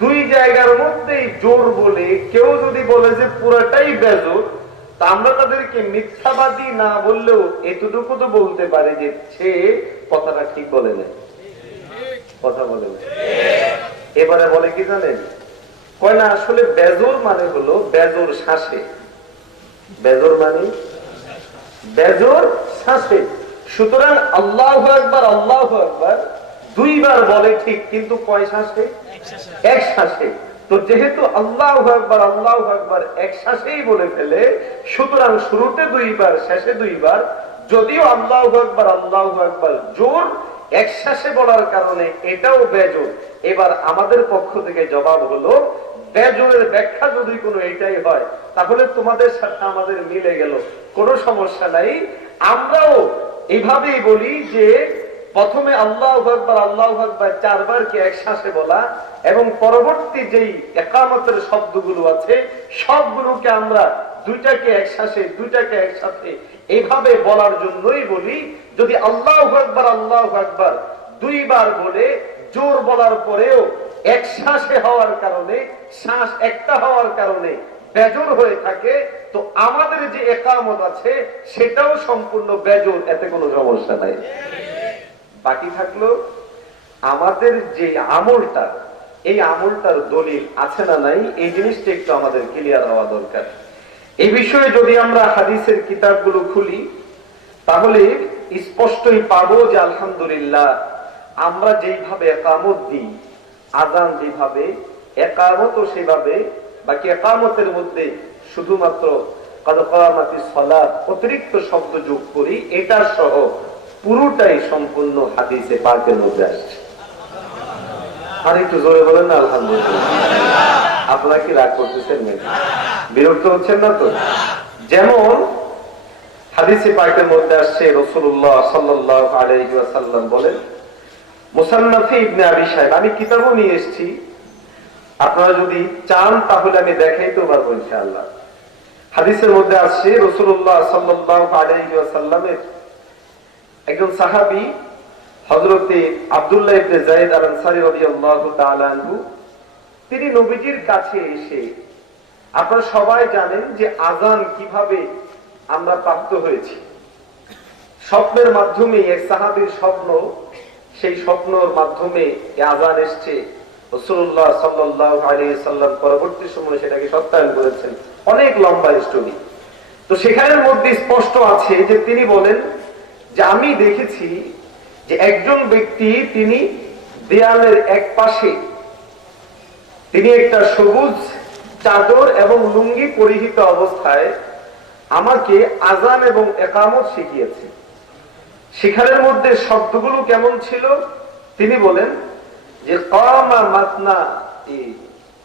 দুই জায়গার মধ্যেই জোর বলে কেউ যদি বলে যে পুরোটাই বেজোর, তা আমরা তাদেরকে মিথ্যাবাদী না বললেও এতটুকু তো বলতে পারে যে সে কথাটা ঠিক বলে না, কথা বলে না। এবারে বলে কি জানেন, কয় না আসলে বেজোর মানে হলো বেজোর শ্বাসে, বেজোর মানে বেজোর শ্বাসে। সুতরাং আল্লাহু আকবার দুইবার বলে ঠিক, কিন্তু কয় শ্বাসে? এক শ্বাসে। তো যেহেতু আল্লাহু আকবার এক শ্বাসেই বলে ফেলে, সুতরাং শুরুতে দুইবার শেষে দুইবার, যদিও আল্লাহু আকবার জোর এক শ্বাসে বলার কারণে এটাও বেজোর। এবার আমাদের পক্ষ থেকে জবাব হলো, বেজোরের ব্যাখ্যা যদি কোনো এটাই হয় তাহলে তোমাদের সাথে আমাদের মিলে গেল, কোনো সমস্যা নাই। আমরাও এইভাবেই বলি যে প্রথমে আল্লাহু আকবার চারবার কি এক শ্বাসে বলা, এবং পরবর্তী যেই ইকামতের শব্দগুলো আছে সবগুলোকে আমরা দুইটাকে এক শ্বাসে দুইটাকে একসাথে এইভাবে বলার জন্যই বলি। যদি আল্লাহু আকবার দুইবার বলে জোর বলার পরেও এক শ্বাসে হওয়ার কারণে, শ্বাস একটা হওয়ার কারণে বেজোর হয়ে থাকে, তো আমাদের যে ইকামত আছে সেটাও সম্পূর্ণ বেজোর, এতে কোনো সমস্যা নাই। বাকি থাকলো আমাদের যে আমলটা, এই আমলটার দলিল আছে না নাই, এই জিনিসটা একটু আমাদের ক্লিয়ার হওয়া দরকার। এই বিষয়ে যদি আমরা হাদিসের কিতাবগুলো খুলি তাহলে স্পষ্টই পাবো যে আলহামদুলিল্লাহ আমরা যেইভাবে ইকামত দিই, আযান যেভাবে, ইকামতও সেভাবে, বাকি ইকামতের মধ্যে শুধুমাত্র ক্বাদ কামাতিস সালাত অতিরিক্ত শব্দ যোগ করি, এটা সহ পুরোটাই সম্পূর্ণ হাদিসে পাকের মধ্যে আসছে। আর একটু জোরে বলেন না আলহামদুলিল্লাহ। আপনারা কি রাগ করতেছেন নাকি? বিরক্ত হচ্ছেন না তো? যেমন হাদিসে পাকের মধ্যে আসছে, রাসূলুল্লাহ সাল্লাল্লাহু আলাইহি ওয়াসাল্লাম বলেন, মুসান্নাফে ইবনে আবি শাইবা, আমি কিতাবও নিয়ে এসেছি, আপনারা যদি চান তাহলে আমি দেখাইতে পারবো ইনশাআল্লাহ। হাদিসের মধ্যে আসছে রাসূলুল্লাহ সাল্লাল্লাহু আলাইহি ওয়াসাল্লামের একজন সাহাবী হযরতে আব্দুল্লাহ ইবনে যায়েদ আল আনসারী রাদিয়াল্লাহু তাআলা আনহু, তিনি নবীজির কাছে এসে, আপনারা সবাই জানেন যে আযান কিভাবে আমরা প্রাপ্ত হয়েছি, স্বপ্নের মাধ্যমে এক সাহাবীর স্বপ্ন, সেই স্বপ্নের মাধ্যমে আযান এসেছে। রাসূলুল্লাহ সাল্লাল্লাহু আলাইহি ওয়াসাল্লাম পরবর্তী সময়ে সেটাকে সত্যায়ন করেছেন। অনেক লম্বা স্টোরি। তো সেখানের মধ্যে স্পষ্ট আছে যে তিনি বলেন যে আমি দেখেছি যে একজন ব্যক্তি, তিনি দেয়ালের এক পাশে তিনি একটা সবুজ চাদর এবং লুঙ্গি পরিহিত অবস্থায় আমাকে আযান এবং ইকামত শিখিয়েছে। সেখানের মধ্যে শব্দগুলো কেমন ছিল তিনি বলেন যে কামা মাসনা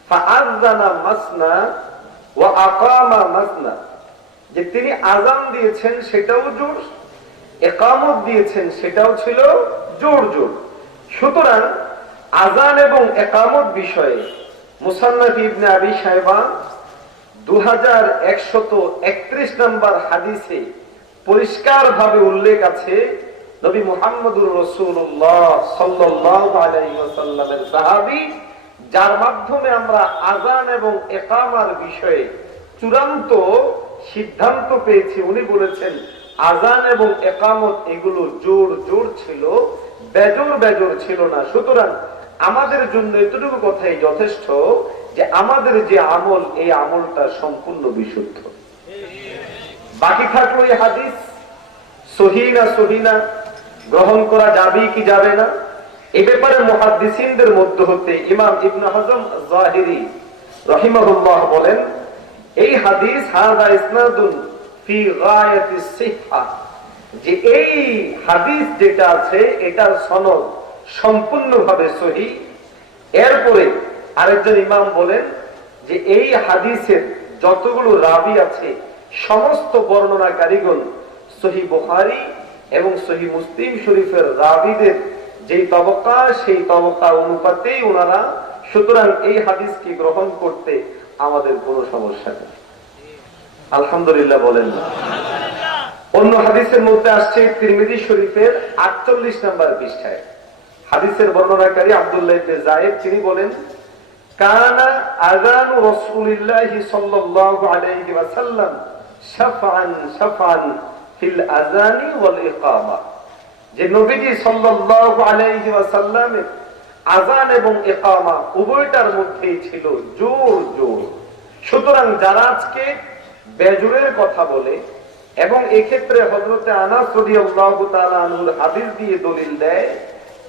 ফাআযানা মাসনা ওয়া আকামা মাসনা, যে তিনি আযান দিয়েছেন সেটাও জোর, ইকামত দিয়েছেন সেটাও ছিল জোর জোর। সুতরাং আযান এবং ইকামত বিষয়ে মুসান্নাফ ইবনে আবি শাইবা 2131 নম্বর হাদিসে পরিষ্কার ভাবে উল্লেখ আছে, নবী মুহাম্মদুর রাসূলুল্লাহ সাল্লাল্লাহু আলাইহি ওয়াসাল্লামের সাহাবী, যার মাধ্যমে আমরা আযান এবং ইকামার বিষয়ে চূড়ান্ত সিদ্ধান্ত পেয়েছি, উনি বলেছেন আযান এবং ইকামত এগুলো জোর জোর ছিল, বেজোর বেজোর ছিল না। সুতরাং আমাদের জন্য এতটুকু কথাই যথেষ্ট যে আমাদের যে আমল, এই আমলটা সম্পূর্ণ বিশুদ্ধ। বাকি থাকলো এই হাদিস সহিহ না সহিহ না, গ্রহণ করা যাবে কি যাবে না, এই ব্যাপারে মুহাদ্দিসিনদের মধ্যে হতে ইমাম ইবনে হাজম যাহিরি রাহিমাহুল্লাহ বলেন, এই হাদিস হাযা ইসনাদুন ফি গায়াতিস সিহহা, যে এই হাদিস যেটা আছে এটার সনদ সম্পূর্ণভাবে সহিহ। এরপরে আরেকজন ইমাম বলেন যে এই হাদিসের যতগুলো রাবী আছে সমস্ত বর্ণনাকারীগণ সহিহ বুখারী এবং সহিহ মুসলিম শরীফের রাবীদের যেই তবকা, সেই তবকা অনুপাতেই ওনারা, সুতরাং এই হাদিসকে গ্রহণ করতে আমাদের কোনো সমস্যা নেই। আলহামদুলিল্লাহ বলেন না? অন্য হাদিসের মধ্যে আসছে তিরমিজি শরীফের 48 নম্বর পৃষ্ঠায় হাদিসের বর্ণনাকারী আব্দুল্লাহ ইবনে যায়েদ তিনি বলেন, কানা আযানু রাসূলিল্লাহি সাল্লাল্লাহু আলাইহি ওয়াসাল্লাম শাফআন শাফআন ফিল আযানি ওয়াল ইকামা, যে নবীজি সাল্লাল্লাহু আলাইহি ওয়াসাল্লামের আযান এবং ইকামা উভয়টার মধ্যেই ছিল জোর জোর। সুতরাং যারা আজকে বেজোরের কথা বলে এবং এক্ষেত্রে হযরতে আনাস রাদিয়াল্লাহু তাআলা আনহুর হাদিস দিয়ে দলিল দেয়,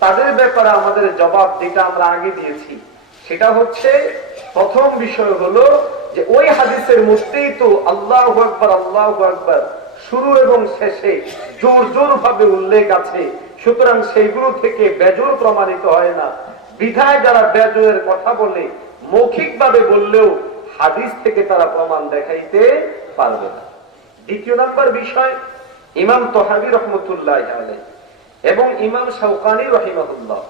তাদের ব্যাপারে আমাদের জবাব যেটা আমরা আগে দিয়েছি সেটা হচ্ছে, প্রথম বিষয় হলো যে ওই হাদিসের মধ্যেই তো আল্লাহু আকবার আল্লাহু আকবার শুরু এবং শেষে জোর জোর ভাবে উল্লেখ আছে। সুতরাং সেইগুলো থেকে বেজোর প্রমাণিত হয় না, বিধায় যারা বেজোরের কথা বলে মৌখিক ভাবে বললেও হাদিস থেকে তারা প্রমাণ দেখাইতে পারবে না। দ্বিতীয় নাম্বার বিষয়, ইমাম তহাবী রহমতুল্লাহ আলাইহি এবং ইমাম শাওকানী রাহিমাহুল্লাহ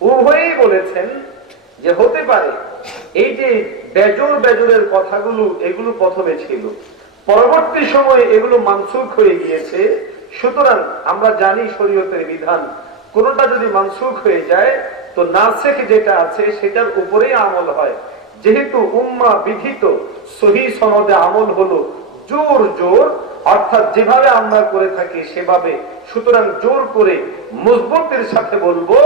উভয়ই বলেছেন যে হতে পারে এই যে বেজোরের কথাগুলো এগুলো প্রথমে ছিল, পরবর্তী সময়ে এগুলো মানসুখ হয়ে গিয়েছে। সুতরাং আমরা জানি শরীয়তের বিধান কোনটা যদি মানসুখ হয়ে যায় তো নাসিখ যেটা আছে সেটার উপরেই আমল হয়। যেহেতু উম্মাহ বিধিত সহিহ সনদে আমল হলো জোর জোর, অর্থাৎ যেভাবে আমরা করে থাকি সেভাবে, সুতরাং জোর করে মজবুতের সাথে বলবো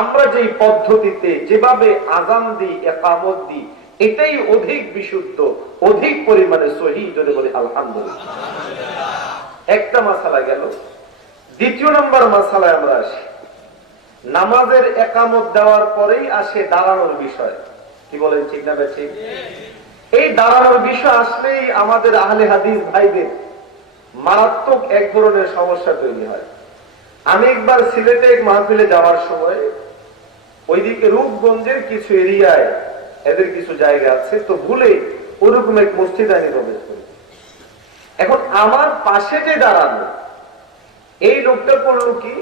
আমরা যেই পদ্ধতিতে যেভাবে আযান দিই ইকামত দিই এটাই অধিক বিশুদ্ধ, অধিক পরিমাণে সহিহ, যদি বলি আলহামদুলিল্লাহ। একটা মাসালা গেল। দ্বিতীয় নম্বর মাসালায় আমরা আসি, নামাজের ইকামত দেওয়ার পরেই আসে দাঁড়ানোর বিষয়। কি বলেন, ঠিক না ঠিক? এই দাঁড়ানোর বিষয় আসলেই আমাদের আহলে হাদিস ভাইদের মারাত্মক এক ধরনের সমস্যা তৈরি হয়। আমি একবার সিলেটে এক মাহফিলে যাওয়ার সময় ওইদিকে রূপগঞ্জের কিছু এরিয়ায় এদের কিছু জায়গা আছে, তো ভুলে ওরকম এক মসজিদ আমি প্রবেশ করি। এখন আমার পাশে যে দাঁড়ানো এই লোকটা করলো কি,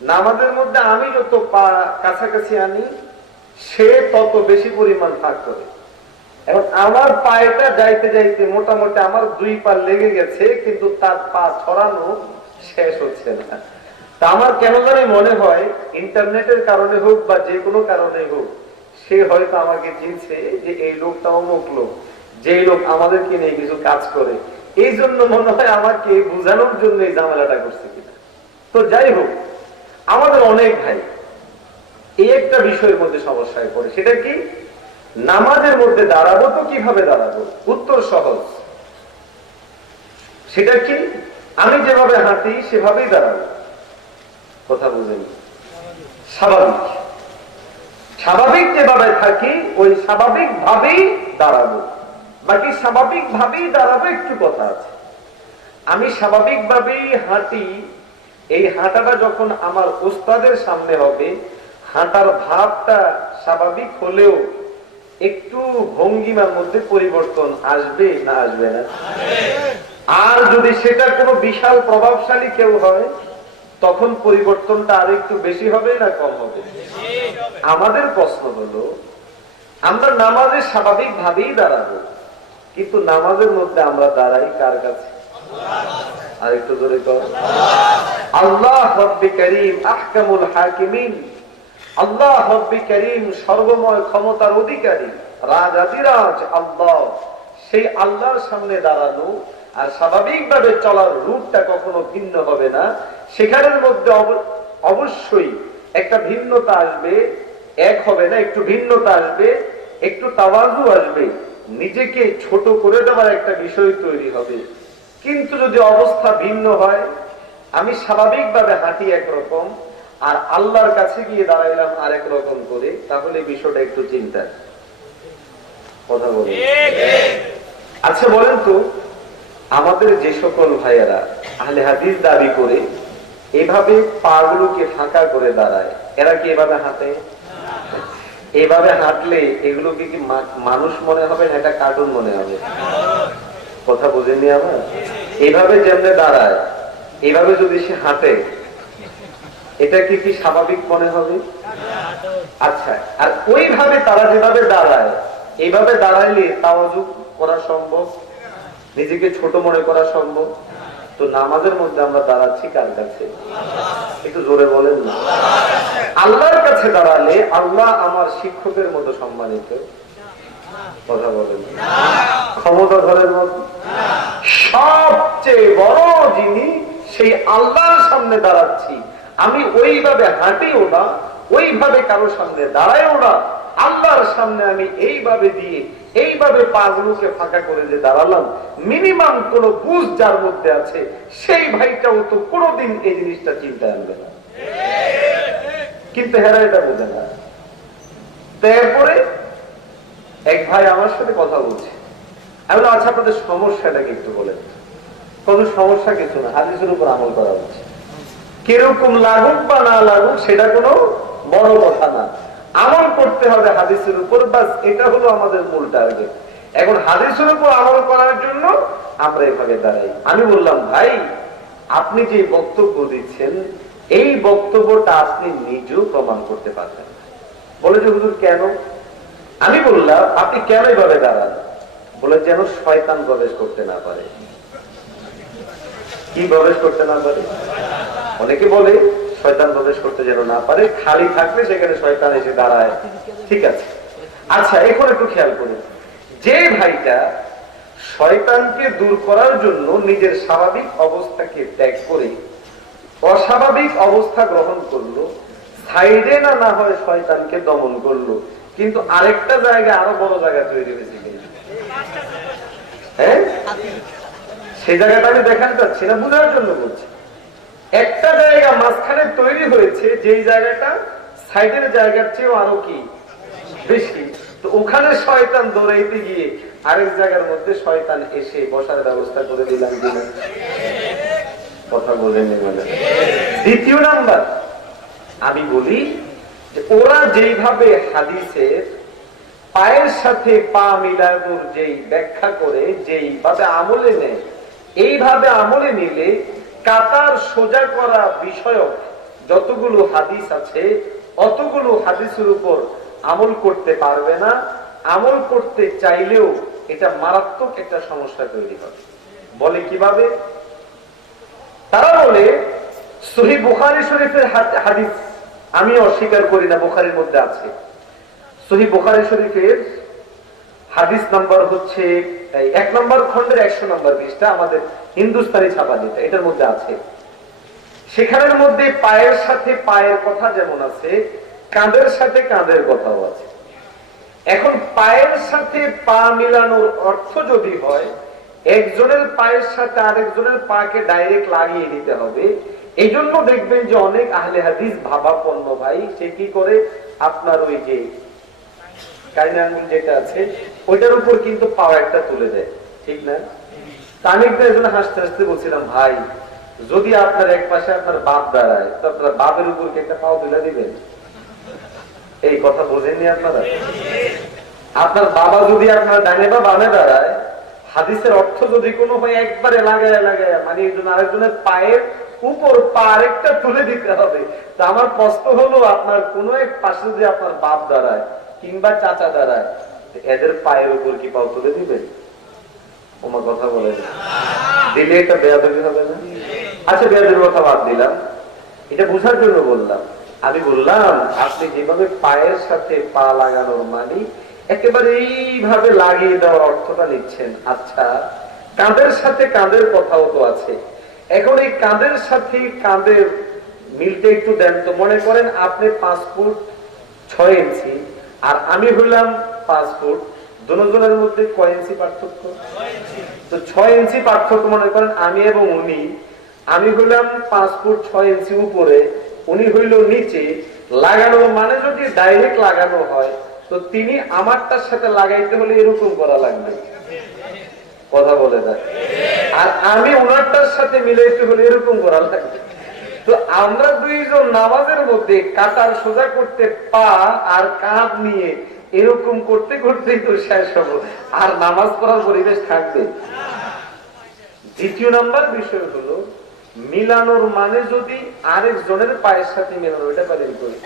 নামাজের মধ্যে আমি যত পা কাছাকাছি আনি সে তত বেশি পরিমাণ ফাঁক করে। এখন আমার পায়েটা যাইতে যাইতে মোটামুটি আমার 2 পা লেগে গেছে, কিন্তু তার পা ছড়ানো শেষ হচ্ছে না। তা আমার কেন জানি মনে হয় ইন্টারনেটের কারণে হোক বা যে কোনো কারণে হোক, সে হয়তো আমাকে চিনছে যে এই লোকটা অমুক লোক, যে লোক আমাদেরকে নিয়ে কিছু কাজ করে, এই জন্য মনে হয় আমাকে বুঝানোর জন্য এই ঝামেলাটা করছে কিনা। তো যাই হোক, আমাদের অনেক ভাই এই একটা বিষয়ের মধ্যে সমস্যায় পড়ে। সেটা কি, নামাজের মধ্যে দাঁড়াবো তো কিভাবে দাঁড়াবো? উত্তর সহজ। সেটা কি, আমি যেভাবে হাঁটি সেভাবেই দাঁড়াবো। কথা বুঝেন? স্বাভাবিক স্বাভাবিক যেভাবে থাকি ওই স্বাভাবিক ভাবেই দাঁড়াবো। বাকি স্বাভাবিক ভাবেই দাঁড়াবো একটু কথা আছে। আমি স্বাভাবিক ভাবেই হাঁটি, এই হাঁটাটা যখন আমার উস্তাদের সামনে হবে, হাঁটার ভাবটা স্বাভাবিক হলেও একটু ভঙ্গিমার মধ্যে পরিবর্তন আসবে না আসবে না? আর যদি সেটা কোনো বিশাল প্রভাবশালী কেউ হয় তখন পরিবর্তনটা আর একটু বেশি হবে না কম হবে? আমাদের প্রশ্ন হলো, আমরা নামাজে স্বাভাবিক ভাবেই দাঁড়াবো, কিন্তু নামাজের মধ্যে আমরা দাঁড়াই কার কাছে? আর একটু জোরে কর। আল্লাহ রব্বি করিম আহকামুল হাকিমিন, আল্লাহ রব্বি করিম সর্বময় ক্ষমতার অধিকারী রাজাধিরাজ আল্লাহ, সেই আল্লাহর সামনে দাঁড়ানো আর স্বাভাবিকভাবে চলার রূপটা কখনো ভিন্ন হবে না। সেখানের মধ্যে অবশ্যই একটা ভিন্নতা আসবে, এক হবে না, একটু ভিন্নতা আসবে, একটু তাওয়াজু আসবে, নিজেকে ছোট করে দেওয়ার একটা বিষয় তৈরি হবে। কিন্তু যদি অবস্থা ভিন্ন হয়, আমি স্বাভাবিকভাবে হাঁটি একরকম আর আল্লাহর কাছে গিয়ে দাঁড়াইলাম আরেক রকম করে, তাহলে বিষয়টা একটু চিন্তার। কথা বলেন। আচ্ছা বলেন তো, আমাদের যে সকল ভাইয়েরা আহলে হাদিস দাবি করে এভাবে পা গুলোকে ফাঁকা করে দাঁড়ায়, এরা কি এভাবে হাঁটে? এভাবে হাঁটলে এগুলোকে কি মানুষ মনে হবে না এটা কার্টুন মনে হবে? কথা বুঝেনি আমার? এভাবে যেমনে দাঁড়ায়, এভাবে যদি সে হাঁটে, এটা কি কি স্বাভাবিক মনে হবে? আচ্ছা, আর ওইভাবে তারা যেভাবে দাঁড়ায়, এইভাবে দাঁড়াইলে তাওয়াজু করা সম্ভব, নিজেকে ছোট মনে করা সম্ভব? তো নামাজের মধ্যে আমরা দাঁড়াচ্ছি কার কাছে? একটু জোরে বলেন না। আল্লাহর কাছে দাঁড়ালে আল্লাহ আমার শিক্ষকের মতো সম্মানিত? কথা বলেন। ক্ষমতাধরের মতো? সবচেয়ে বড় যিনি, সেই আল্লাহর সামনে দাঁড়াচ্ছি। আমি ওইভাবে হাঁটিও না, ওইভাবে কারোর সামনে দাঁড়ায়ও না। আল্লাহর সামনে আমি এইভাবে দিয়ে এইভাবে পাগুলোকে ফাঁকা করে যে দাঁড়ালাম, মিনিমাম কোন বুঝ যার মধ্যে আছে সেই ভাইটাও তো কোনোদিন এই জিনিসটা চিন্তায় আনবে না, কিন্তু হেরা এটা বোঝে না। তারপরে এক ভাই আমার সাথে কথা বলছে, আমি বললাম আচ্ছা আপনাদের সমস্যাটাকে একটু বলেন। কোন সমস্যা কিছু না, হাদিসের উপর আমল করা হচ্ছে। কিরকম লাগুক বা না লাগুক সেটা কোনো বড় কথা না, আমল করতে হবে হাদিসের উপর, বাস এটা হলো আমাদের মূল টার্গেট। এখন হাদিসের উপর আমল করার জন্য আমরা এভাবে দাঁড়াই। আমি বললাম ভাই, আপনি যে বক্তব্য দিচ্ছেন এই বক্তব্যটা আপনি নিজেও প্রমাণ করতে পারবেন। বলে যে হুজুর কেন? আমি বললাম আপনি কেন এইভাবে দাঁড়ান? বলে যেন শয়তান প্রবেশ করতে না পারে। কি প্রবেশ করতে না পারে? অনেকে বলে শয়তান প্রবেশ করতে যেন না পারে, খালি থাকলে সেখানে শয়তান এসে দাঁড়ায়। ঠিক আছে, আচ্ছা এখন একটু খেয়াল করুন, যে ভাইটা শয়তানকে দূর করার জন্য নিজের স্বাভাবিক অবস্থাকে ত্যাগ করে অস্বাভাবিক অবস্থা গ্রহণ করলো, সাইডে না না হয় শয়তানকে দমন করলো, কিন্তু আরেকটা জায়গা আরো বড় জায়গা তৈরি হয়েছে। হ্যাঁ, সেই জায়গাটা আমি দেখাতে চাচ্ছি না, বোঝার জন্য বলছি। একটা জায়গা মাঝখানে তৈরি হয়েছে, যেই জায়গাটা সাইডের জায়গার চেয়েও আরো কি বেশি, তো ওখানে শয়তান দৌড়াইতে গিয়ে আরেক জায়গার মধ্যে শয়তান এসে বসার ব্যবস্থা করে দিলাম কিনা? কথা বলেননি মানে। দ্বিতীয় নাম্বার আমি বলি যে ওরা যেইভাবে হাদিসের পায়ের সাথে পা মিলানোর যেই ব্যাখ্যা করে, যেইভাবে আমলে নেয়, এইভাবে আমলে নিলে কাতার সোজা করা বিষয়ক যতগুলো হাদিস আছে অতগুলো হাদিসের উপর আমল করতে পারবে না। আমল করতে চাইলেও এটা মারাত্মক একটা সমস্যা তৈরি হবে। বলে কিভাবে? তারা বলে সহিহ বুখারী শরীফের হাদিস, আমি অস্বীকার করি না, বুখারীর মধ্যে আছে। সহিহ বুখারী শরীফের হাদিস নাম্বার হচ্ছে 1 নম্বর খন্ডের 100 নম্বর পৃষ্ঠা, আমাদের হিন্দুস্তানি ছাপা যেটা, এটার মধ্যে আছে। সেখানের মধ্যে পায়ের সাথে পায়ের কথা যেমন আছে, কাঁধের সাথে কাঁধের কথাও আছে। এখন পায়ের সাথে পা মিলানোর অর্থ যদি হয় একজনের পায়ের সাথে আরেকজনের পাকে ডাইরেক্ট লাগিয়ে নিতে হবে, এই জন্য দেখবেন যে অনেক আহলে হাদিস ভাবাপন্ন ভাই সে কি করে, আপনার ওই যে কাইনা আঙ্গুল যেটা আছে ওইটার উপর কিন্তু পাও একটা তুলে দেয়, ঠিক না? আমি একজন হাসতে হাসতে বলছিলাম, ভাই যদি আপনার এক পাশে আপনার বাপ দাঁড়ায় তো আপনার বাপের উপর কি একটা পাও তুলে দিবেন? এই কথা বোঝেননি আপনারা? আপনার বাবা যদি আপনার ডানে বা বামে দাঁড়ায়, হাদিসের অর্থ যদি কোনো হয় একবারে লাগায় লাগায়, মানে একজন আরেকজনের পায়ের উপর পা আরেকটা তুলে দিতে হবে। তো আমার প্রশ্ন হলো, আপনার কোনো এক পাশে যদি আপনার বাপ দাঁড়ায় কিংবা চাচা দাঁড়ায়, এদের পায়ের উপর কি পাও তুলে দিবেন? ওমা কথা বলে দিলে এটা বেয়াদবি হবে না? আচ্ছা বেয়াদবির কথা বাদ দিলাম, এটা বোঝার জন্য বললাম। আমি বললাম আপনি যেভাবে পায়ের সাথে পা লাগানোর মানে একেবারে এইভাবে লাগিয়ে দেওয়ার অর্থটা নিচ্ছেন। আচ্ছা কাঁধের সাথে কাঁধের কথাও তো আছে। এখন এই কাঁধের সাথে কাঁধের মিলটা একটু দেন তো। মনে করেন আপনি 5 ফুট 6 ইঞ্চি আর আমি হইলাম 5 ফুট, দুজনের মধ্যে কয় ইঞ্চি পার্থক্য? তো 6 ইঞ্চি পার্থক্য। মনে করেন আমি এবং উনি, আমি হইলাম 5 ফুট 6 ইঞ্চি উপরে, উনি হইল নিচে। লাগানো মানে যদি ডাইরেক্ট লাগানো হয় তো তিনি আমারটার সাথে লাগাইতে হলে এরকম করা লাগবে, কথা বলে দেয়, আর আমি ওনারটার সাথে মিলাইতে হলে এরকম করা লাগবে। তো আমরা দুইজন নামাজের মধ্যে কাতার সোজা করতে পা আর কাঁধ নিয়ে এরকম করতে করতেই তো শেষ হবো, আর নামাজ পড়ার পরিবেশ থাকবে? দ্বিতীয় নাম্বার বিষয় হলো মিলানোর মানে যদি আরেকজনের পায়ের সাথে মিলানো, এটা পারেন করি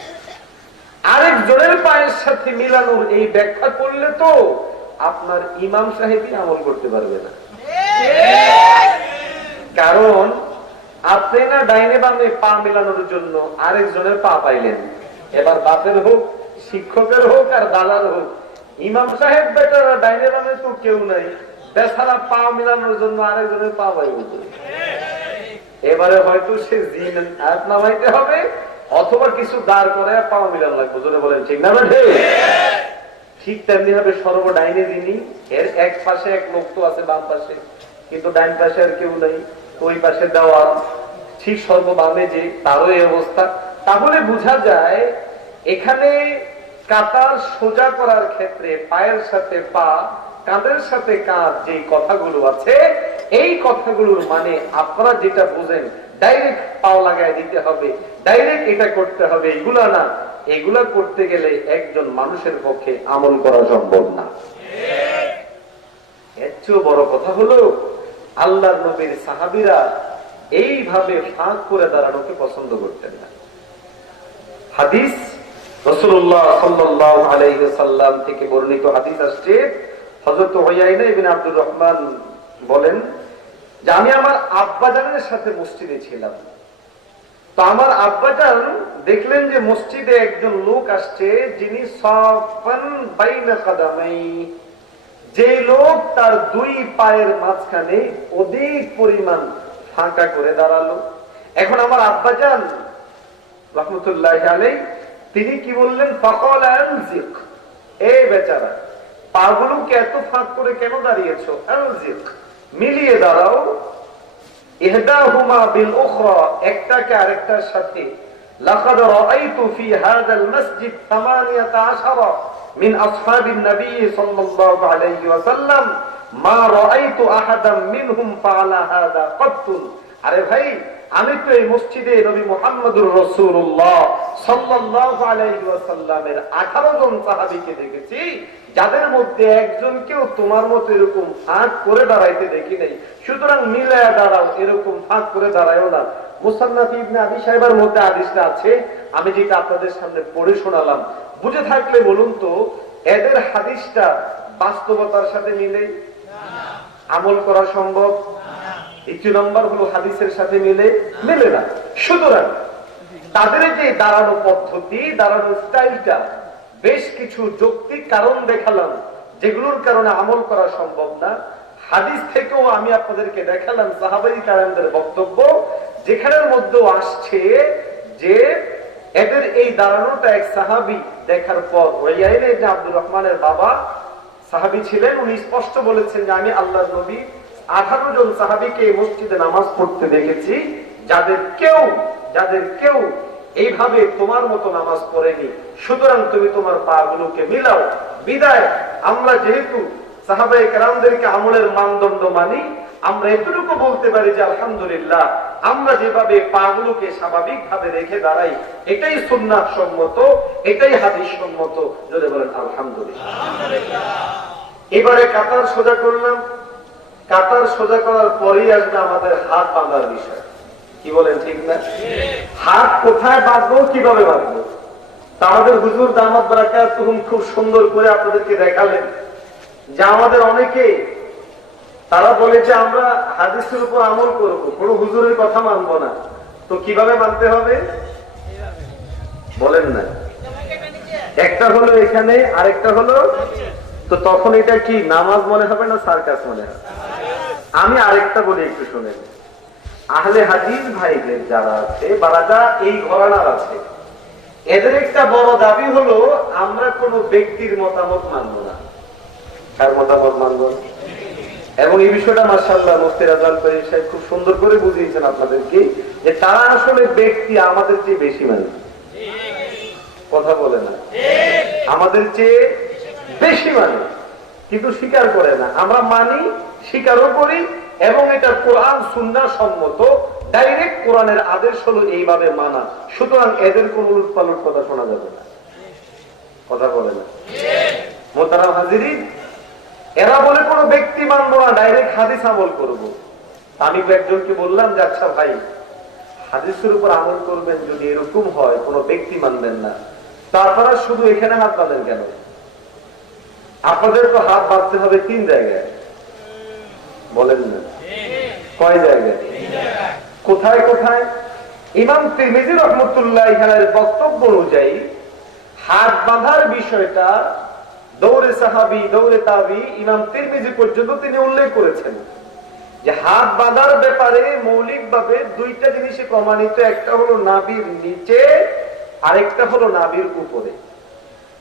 আরেকজনের পায়ের সাথে মিলানোর এই ব্যাখ্যা করলে তো আপনার ইমাম সাহেবই আমল করতে পারবে না। কারণ আপনি না ডাইনে বামে পা মিলানোর জন্য আরেকজনের পা পাইলেন, এবার বাপের হোক, শিক্ষকের হোক আর দালার হোক, ইমাম সাহেব বেটারা ডাইনে বামে তো কেউ নাই, বেচারা পা মিলানোর জন্য আরেকজনের পা পাইব। এবারে হয়তো সে জিন আয়াত নামাইতে হবে অথবা কিছু দাঁড় করে পা মিলান লাগবে। জোরে বলেন ঠিক না? ঠিক তেমনি হবে সর্ব ডাইনে যিনি, এর এক পাশে এক লোক তো আছে বাম পাশে, কিন্তু ডাইন পাশে আর কেউ নাই, ওই পাশে দেওয়াল, ঠিক সর্ববামে যে তারও এই অবস্থা। তাহলে বোঝা যায় এখানে কাতার সোজা করার ক্ষেত্রে পায়ের সাথে পা, কাঁধের সাথে কাঁধ যে কথাগুলো আছে, এই কথাগুলোর মানে আপনারা যেটা বুঝেন ডাইরেক্ট পাও লাগায় দিতে হবে, ডাইরেক্ট এটা করতে হবে, এগুলা না। এগুলা করতে গেলে একজন মানুষের পক্ষে আমল করা সম্ভব না। এর চেয়েও বড় কথা হলো আল্লাহর নবীর সাহাবীরা এইভাবে ফাঁক করে দাঁড়ানোকে পছন্দ করতেন না। হাদিস রাসূলুল্লাহ সাল্লাল্লাহু আলাইহি ওয়াসাল্লাম থেকে বর্ণিত হাদিস আসছে, হযরত হুয়াইনা ইবনে আব্দুর রহমান বলেন যে আমি আমার আব্বাজানের সাথে মসজিদে ছিলাম। তো আমার আব্বাজান দেখলেন যে মসজিদে একজন লোক আসছে যিনি সাফান বাইনা কাদামাই, যে লোক তার দুই পায়ের মাঝখানে অধিক পরিমাণ ফাঁকা করে দাঁড়ালো। এখন আমার আব্বাজান রাহমাতুল্লাহি আলাইহি তিনি কি বললেন, ফাকাল আনজিক, এই বেচারা পাগুলোকে এত ফাঁক করে কেন দাঁড়িয়েছো? আনজিক, মিলিয়ে দাঁড়াও। ইহদাহুমা বিল উখরা, একটাকে আরেকটার সাথে। লাকাদ রাআইতু ফি হাযাল মসজিদ 18 মিন আসহাবিন নবী সাল্লাল্লাহু আলাইহি ওয়াসাল্লাম মা রাআইতু আহাদাম মিনহুম ফাআলা হাযা ক্বাত্তু। আরে ভাই, আমি তো এই মসজিদে নবী মুহাম্মদুর রাসূলুল্লাহ সাল্লাল্লাহু আলাইহি ওয়াসাল্লামের 18 জন সাহাবীকে দেখেছি, যাদের মধ্যে একজনকেও তোমার মতো এরকম ফাঁক করে দাঁড়াইতে দেখি নাই। সুতরাং মিলায়া দাঁড়াও, এরকম ফাঁক করে দাঁড়ায়ও না। মুসান্নাফ ইবনে আবি শাইবার মধ্যে হাদিসটা আছে, আমি যেটা আপনাদের সামনে পড়ে শোনালাম। বুঝে থাকলে বলুন তো, এদের হাদিসটা বাস্তবতার সাথে মিলে? আমল করা সম্ভব? দ্বিতীয় নম্বর হলো হাদিসের সাথে মিলে না। সুতরাং তাদের যে দাঁড়ানো পদ্ধতি, দাঁড়ানো স্টাইলটা, বেশ কিছু যৌক্তিক কারণ দেখালাম যেগুলোর কারণে আমল করা সম্ভব না। হাদিস থেকেও আমি আপনাদেরকে দেখালাম সাহাবাই কারামদের বক্তব্য, যেখানের মধ্যেও আসছে যে এদের এই দাঁড়ানোটা এক সাহাবী দেখার পর, হুয়াইনা ইবনে আব্দুর রহমানের বাবা সাহাবী ছিলেন, উনি স্পষ্ট বলেছেন যে আমি আল্লাহর নবী 18 জন সাহাবীকে এই মসজিদে নামাজ পড়তে দেখেছি, যাদের কেউ এইভাবে তোমার মতো নামাজ পড়েনি। সুতরাং তুমি তোমার পা গুলোকে মিলাও। বিদায় আমরা যেহেতু সাহাবায়ে কেরামদেরকে আমলের মানদণ্ড মানি, আমরা এতটুকু বলতে পারি যে আলহামদুলিল্লাহ, আমরা যেভাবে পা গুলোকে স্বাভাবিক ভাবে রেখে দাঁড়াই, এটাই সুন্নাত সম্মত, এটাই হাদিস সম্মত। যদি বলেন আলহামদুলিল্লাহ। এবারে কাতার সোজা করলাম। কাতার সোজা করার পরেই আসবে আমাদের হাত বাঁধার বিষয়। কি বলেন ঠিক না? হাত কোথায় বাঁধবো, কিভাবে বাঁধবো? তা আমাদের হুজুর দামাত বারাকাতুহুম খুব সুন্দর করে আপনাদেরকে দেখালেন যে আমাদের অনেকে তারা বলে যে আমরা হাদিসের উপর আমল করবো, কোন হুজুরের কথা মানবো না। তো কিভাবে মানতে হবে বলেন না? একটা হলো এখানে, আরেকটা হলো, তো তখন এটা কি নামাজ মনে হবে না সার্কাস মনে হবে? আমি আরেকটা বলি, একটু শুনেন। আহলে হাদিস ভাইদের যারা আছে বা যারা এই ঘরানার আছে, এদের একটা বড় দাবি হলো আমরা কোন ব্যক্তির মতামত মানবো না। কার মতামত মানবো? এবং এই বিষয়টা মাশাআল্লাহ মুফতি রাজাল করিম সাহেব খুব সুন্দর করে বুঝিয়েছেন আপনাদেরকে, যে তারা আসলে ব্যক্তি আমাদের চেয়ে বেশি মানে। কথা বলে না? আমাদের চেয়ে বেশি মানে, কিন্তু স্বীকার করে না। আমরা মানি, স্বীকারও করি, এবং এটা কোরআন সুন্নাহ সম্মত, ডাইরেক্ট কোরআনের আদেশ হলো এইভাবে মানা। সুতরাং এদের কোন উলটপালট কথা শোনা যাবে না। কথা বলে না? মোহতারাম হাজিরিন, এরা বলে কোন ব্যক্তি মানবো না, ডাইরেক্ট হাদিস আমল করবো। আমি একজনকে বললাম যে আচ্ছা ভাই, হাদিসের উপর আমল করবেন যদি এরকম হয়, কোন ব্যক্তি মানবেন না, তারপরে শুধু এখানে হাত বাঁধেন কেন? আপনাদের তো হাত বাঁধতে হবে 3 জায়গায়, বলেন না? কয় জায়গায়? কোথায় কোথায়? ইমাম তিরমিজি রহমতুল্লাহ এখানের বক্তব্য অনুযায়ী হাত বাঁধার বিষয়টা দৌড়ে সাহাবি দৌড়ে তাবি ইমাম তিরমিজি পর্যন্ত তিনি উল্লেখ করেছেন যে হাত বাঁধার ব্যাপারে মৌলিকভাবে দুইটা জিনিসে প্রমাণিত, একটা হলো নাভির নিচে, আরেকটা হলো নাভির উপরে।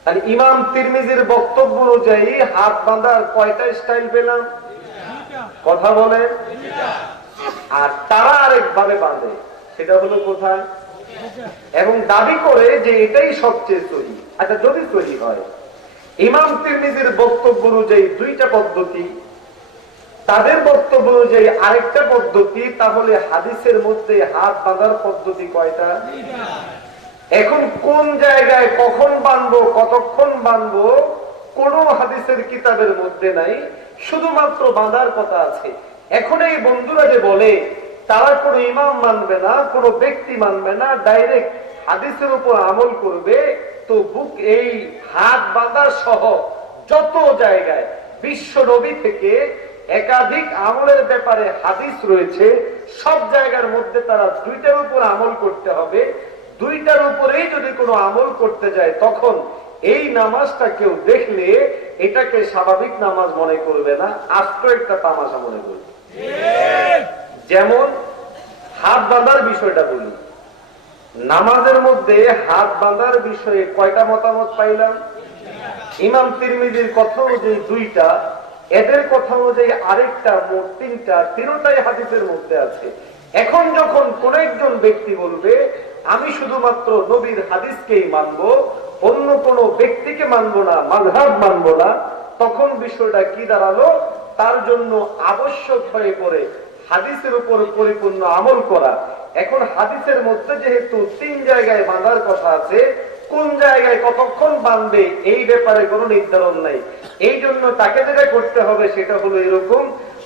আর ইমাম তিরমিজির বক্তব্য অনুযায়ী হাত বাঁধার কয়টা স্টাইল পেলাম? কথা বলে। আর তারা আরেকভাবে বাঁধে, সেটা হলো কোথায়? এবং দাবি করে যে এটাই সবচেয়ে সহি। আচ্ছা, যদি সহি হয়, ইমাম তিরমিজির বক্তব্য অনুযায়ী দুইটা পদ্ধতি, তাদের বক্তব্য অনুযায়ী আরেকটা পদ্ধতি, তাহলে হাদিসের মধ্যে হাত বাঁধার পদ্ধতি কয়টা? এখন কোন জায়গায় কখন বাঁধবো, কতক্ষণ বাঁধবো, কোন হাদিসের কিতাবের মধ্যে নাই, শুধুমাত্র বাঁধার কথা আছে। এখন এই বন্ধুরা যে বলে তারা কোনো ইমাম মানবে না, কোনো ব্যক্তি মানবে না, ডাইরেক্ট হাদিসের উপর আমল করবে, তো বুক এই হাত বাঁধা সহ যত জায়গায় বিশ্ব নবী থেকে একাধিক আমলের ব্যাপারে হাদিস রয়েছে, সব জায়গার মধ্যে তারা দুইটার উপর আমল করতে হবে। দুইটার উপরেই যদি কোনো আমল করতে যায়, তখন এই নামাজটা কেউ দেখলে এটাকে স্বাভাবিক নামাজ মনে করবে না, আস্ত একটা তামাশা মনে করবে। যেমন হাত বাঁধার বিষয়টা বলি, নামাজের মধ্যে হাত বাঁধার বিষয়ে কয়টা মতামত পাইলাম? ইমাম তিরমিজির কথা অনুযায়ী দুইটা, এদের কথা অনুযায়ী আরেকটা, মোট তিনটা। তিনটাই হাদিসের মধ্যে আছে। এখন যখন কোন একজন ব্যক্তি বলবে আমি শুধুমাত্র নবীর হাদিসকেই মানবো, অন্য কোন ব্যক্তিকে মানবো না, মাযহাব মানবো না, তখন বিষয়টা কি দাঁড়ালো? তার জন্য আবশ্যক হয়ে পড়ে হাদিসের উপর পরিপূর্ণ আমল করা। এখন হাদিসের মধ্যে যেহেতু তিন জায়গায় বাঁধার কথা আছে, কোন জায়গায় কতক্ষণ বাঁধবে এই ব্যাপারে কোনো নির্ধারণ নাই। এই জন্য তাকে যেটা করতে হবে সেটা হলো এরকম: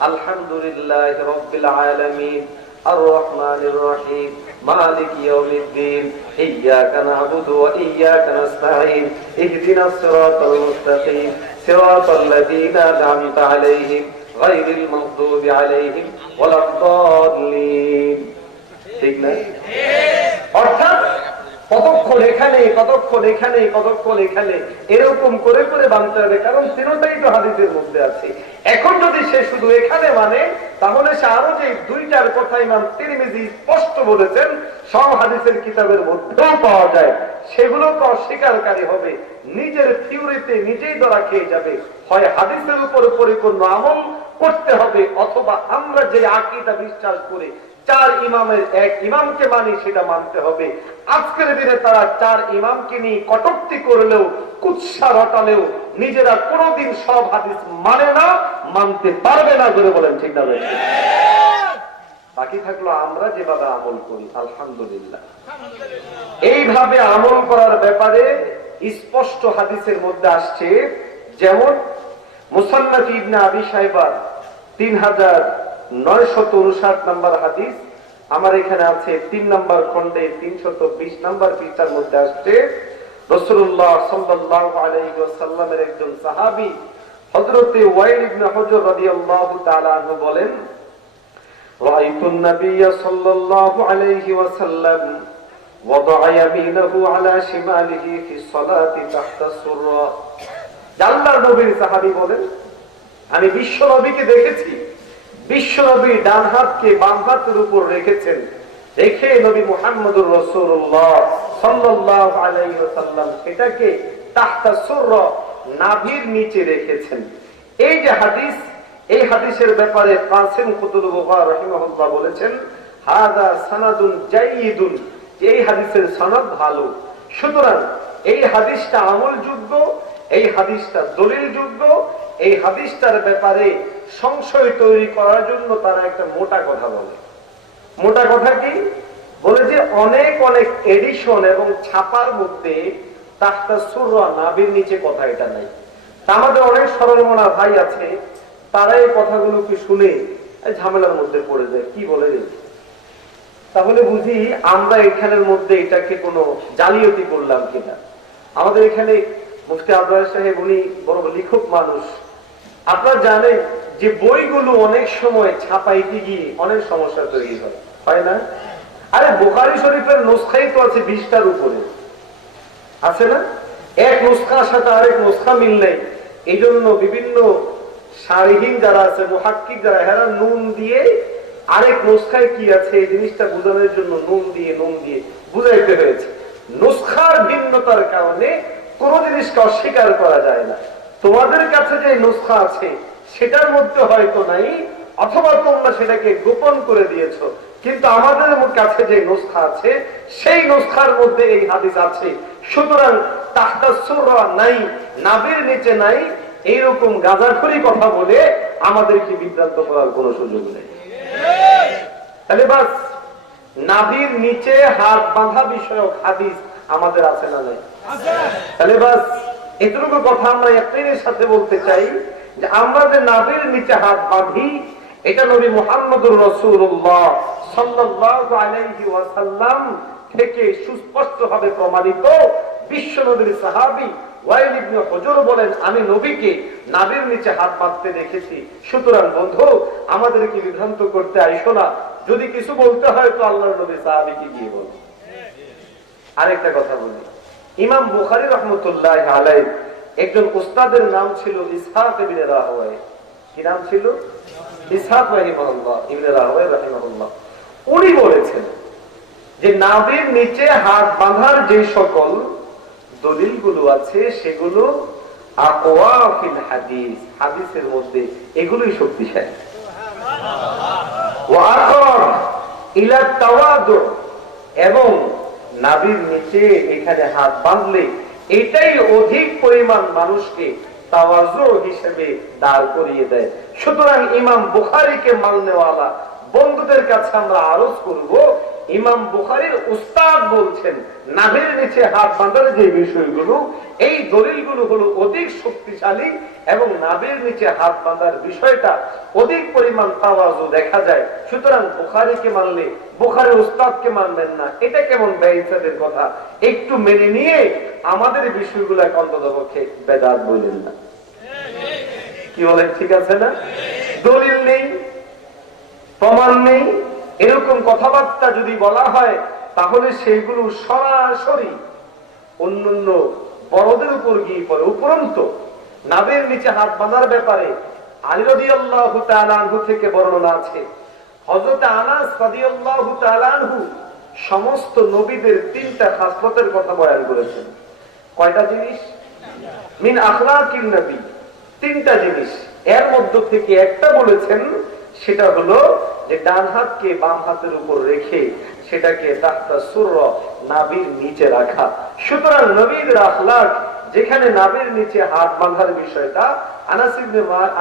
আলহামদুলিল্লাহ রাব্বিল আলামিন আর রহমানির রহিম মালিকি ইয়াউমিদ্দিন ইয়্যাকা না'বুদু ওয়া ইয়্যাকা নাস্তাঈন ইহদিনাস সিরাতাল মুস্তাকিম সিরাতাল লাযীনা আন'আমতা আলাইহিম গায়রিল মাগদুবি আলাইহিম ওয়ালাদ দাল্লিন। ঠিক না? অর্থাৎ কতক্ষণ এখানে, কতক্ষণ এখানে, কতক্ষণ এখানে, এরকম করে করে বাঁধতে হবে, কারণ তিনটাই তো হাদিসের মধ্যে আছে। এখন যদি সে শুধু এখানে মানে, তাহলে সে আরো যে দুইটার কথা ইমাম তিরমিজি স্পষ্ট বলেছেন সব হাদিসের কিতাবের মধ্যেও পাওয়া যায়, সেগুলোকে অস্বীকারী হবে, নিজের থিওরিতে নিজেই ধরা খেয়ে যাবে। হয় হাদিসের উপর পরিপূর্ণ আমল করতে হবে, অথবা আমরা যে আকীদা বিশ্বাস করি চার ইমামের এক ইমামকে মানি, সেটা মানতে হবে। আজকের দিনে তারা চার ইমামকে নিয়ে কটূক্তি করলেও, কুৎসা রটালেও নিজেরা কোনোদিন সব হাদিস মানে না, মানতে পারবে না করে বলেন, ঠিক না? বাকি থাকলো আমরা যেভাবে আমল করি, আলহামদুলিল্লাহ। এইভাবে আমল করার ব্যাপারে স্পষ্ট হাদিসের মধ্যে আসছে। যেমন মুসান্নাফ ইবনে আবি শাইবা 3959 নম্বর হাদিস, আমার এখানে আছে 3 নম্বর খন্ডে 320 নম্বর পৃষ্ঠার মধ্যে আসছে। রাসূলুল্লাহ সাল্লাল্লাহু আলাইহি ওয়াসাল্লামের একজন সাহাবী হযরতে ওয়াইল ইবনে হুজর রাদিয়াল্লাহু তাআলা আনহু বলেন, রাআইতুন নাবিয়্য সাল্লাল্লাহু আলাইহি ওয়াসাল্লাম ওয়াদা'a ইয়ামিনাহু আলা শিমালিহি ফি সালাতি তাহতা সুররা। আল্লাহর নবীর সাহাবী বলেন, আমি বিশ্ব নবীকে দেখেছি, বিশ্ব নবী ডান হাতকে বাম হাতের উপর রেখেছেন, রেখে নবী মুহাম্মদুর রাসূলুল্লাহ সাল্লাল্লাহু আলাইহি ওয়াসাল্লাম সেটাকে তাহতা সুররা, নাভির নিচে রেখেছেন। এই যে হাদিস, এই হাদিসের ব্যাপারে কাসিম কুতুব বুখারী রাহিমাহুল্লাহ বলেছেন, হাযা সানাদুন জাইয়িদুন, এই হাদিসের সনদ ভালো। সুতরাং এই হাদিসটা আমলযোগ্য, এই হাদিসটা দলিলযোগ্য। এই হাদিসটার ব্যাপারে সংশয় তৈরি করার জন্য তারা একটা মোটা কথা বলে। মোটা কথা কি বলে? যে অনেক অনেক এডিশন এবং ছাপার মধ্যে তাহতা সুররা, নাভির নিচে কথা এটা নাই। আমাদের অনেক সরল মনা ভাই আছে, তারা এই কথাগুলোকে শুনে ঝামেলার মধ্যে পড়ে যায়, কি বলে রে? তাহলে বুঝি আমরা এখানের মধ্যে এটাকে কোনো জালিয়াতি করলাম কিনা। আমাদের এখানে মুফতি আব্দুল সাহেব, উনি বড় লিখক মানুষ, আপনারা জানেন যে বইগুলো অনেক সময় ছাপাইতে গিয়ে অনেক সমস্যা তৈরি হয় না? আরে বুখারী শরীফের নুসখাই তো আছে 20টার উপরে, আছে না? এক নুসখার সাথে আরেক নুসখা মিল নেই। এই জন্য বিভিন্ন শারীহীন যারা আছে, মুহাক্কিক যারা, এরা নুন দিয়ে আরেক নুসখায় কি আছে এই জিনিসটা বোঝানোর জন্য নুন দিয়ে বুঝাইতে হয়েছে। নুসখার ভিন্নতার কারণে কোন জিনিসকে অস্বীকার করা যায় না। তোমাদের কাছে যে নুসখা আছে সেটার মধ্যে হয়তো নাই, অথবা তোমরা সেটাকে গোপন করে দিয়েছো, কিন্তু আমাদের কাছে যে নুসখা আছে সেই নুসখার মধ্যে এই হাদিস আছে। সুতরাং তাহতা সুররা নাই, নাভির নিচে নাই, এইরকম গাঁজাখড়ি কথা বলে আমাদেরকে বিভ্রান্ত করার কোনো সুযোগ নেই। তাহলে বাস, নাভির নিচে হাত বাঁধা বিষয়ক হাদিস আমাদের আছে না নাই? তাহলে বাস, এতটুকু কথা আমরা একটাইনের সাথে বলতে চাই যে আমরা যে নাভির নিচে হাত বাঁধি, এটা নবী মুহাম্মদুর রাসূলুল্লাহ সাল্লাল্লাহু আলাইহি ওয়াসাল্লাম থেকে সুস্পষ্টভাবে প্রমাণিত। বিশ্ব নবীর সাহাবী ওয়াইল ইবনে হুজর বলেন, আমি নবীকে নাভির নিচে হাত বাঁধতে দেখেছি। সুতরাং বন্ধু, আমাদেরকে বিভ্রান্ত করতে আইসো না। যদি কিছু বলতে হয় তো আল্লাহর নবী সাহাবীকে গিয়ে বলো। আরেকটা কথা বলি, ইমাম বুখারী রাহমাতুল্লাহি আলাইহি একজন উস্তাদের নাম ছিল ইসহাক ইবনে রাহওয়ায়। কি নাম ছিল? ইসহাক ইবনে রাহওয়ায় রাহিমাহুল্লাহ। উনি বলেছেন যে নাভির নিচে হাত বাঁধার যে সকল দলিলগুলো আছে সেগুলো আকওয়া ফিল হাদিস, হাদিসের মধ্যে এগুলোই শক্তিশালী। ওয়া আকরাব ইলা তাওয়াদু, এবং নাভির নিচে এখানে হাত বাঁধলে এটাই অধিক পরিমাণ মানুষকে তাওয়াজু হিসেবে দাঁড় করিয়ে দেয়। সুতরাং ইমাম বুখারীকে মাননেওয়ালা বন্ধুদের কাছে আমরা আরজ করব, ইমাম বুখারীর উস্তাদ বলছেন নাভির নিচে হাত বাঁধার যে বিষয়গুলো, এই দলিলগুলো হলো অধিক শক্তিশালী, এবং নাভির নিচে হাত বাঁধার বিষয়টা অধিক পরিমাণ তাওয়াজু দেখা যায়। সুতরাং বুখারীকে মানলে বুখারীর উস্তাদকে মানবেন না, এটা কেমন বেইজ্জতের কথা। একটু মেনে নিয়ে আমাদের বিষয়গুলোকে অন্ততপক্ষে বেদাত বলেন না। কি বলেন? ঠিক আছে না? দলিল নেই, প্রমাণ নেই, এরকম কথাবার্তা যদি বলা হয় তাহলে সেগুলো সরাসরি অন্যান্য বড়দের উপর গিয়ে পড়ে। উপরন্ত নাভির নিচে হাত বাঁধার ব্যাপারে আলী রাদিয়াল্লাহু তাআলা আনহু থেকে বর্ণনা আছে, হযরত আনাস রাদিয়াল্লাহু তাআলা আনহু সমস্ত নবীদের 3টা খাসলতের কথা বয়ান করেছেন। কয়টা জিনিস? মিন আখলাকিন নবী, 3টা জিনিস। এর মধ্য থেকে একটা বলেছেন, সেটা হলো যে ডান হাতকে বাম হাতের উপর রেখে সেটাকে তাহতা সুররা, নাভির নিচে রাখা। সুতরাং নবীর আখলাক যেখানে নাভির নিচে হাত বাঁধার বিষয়টা,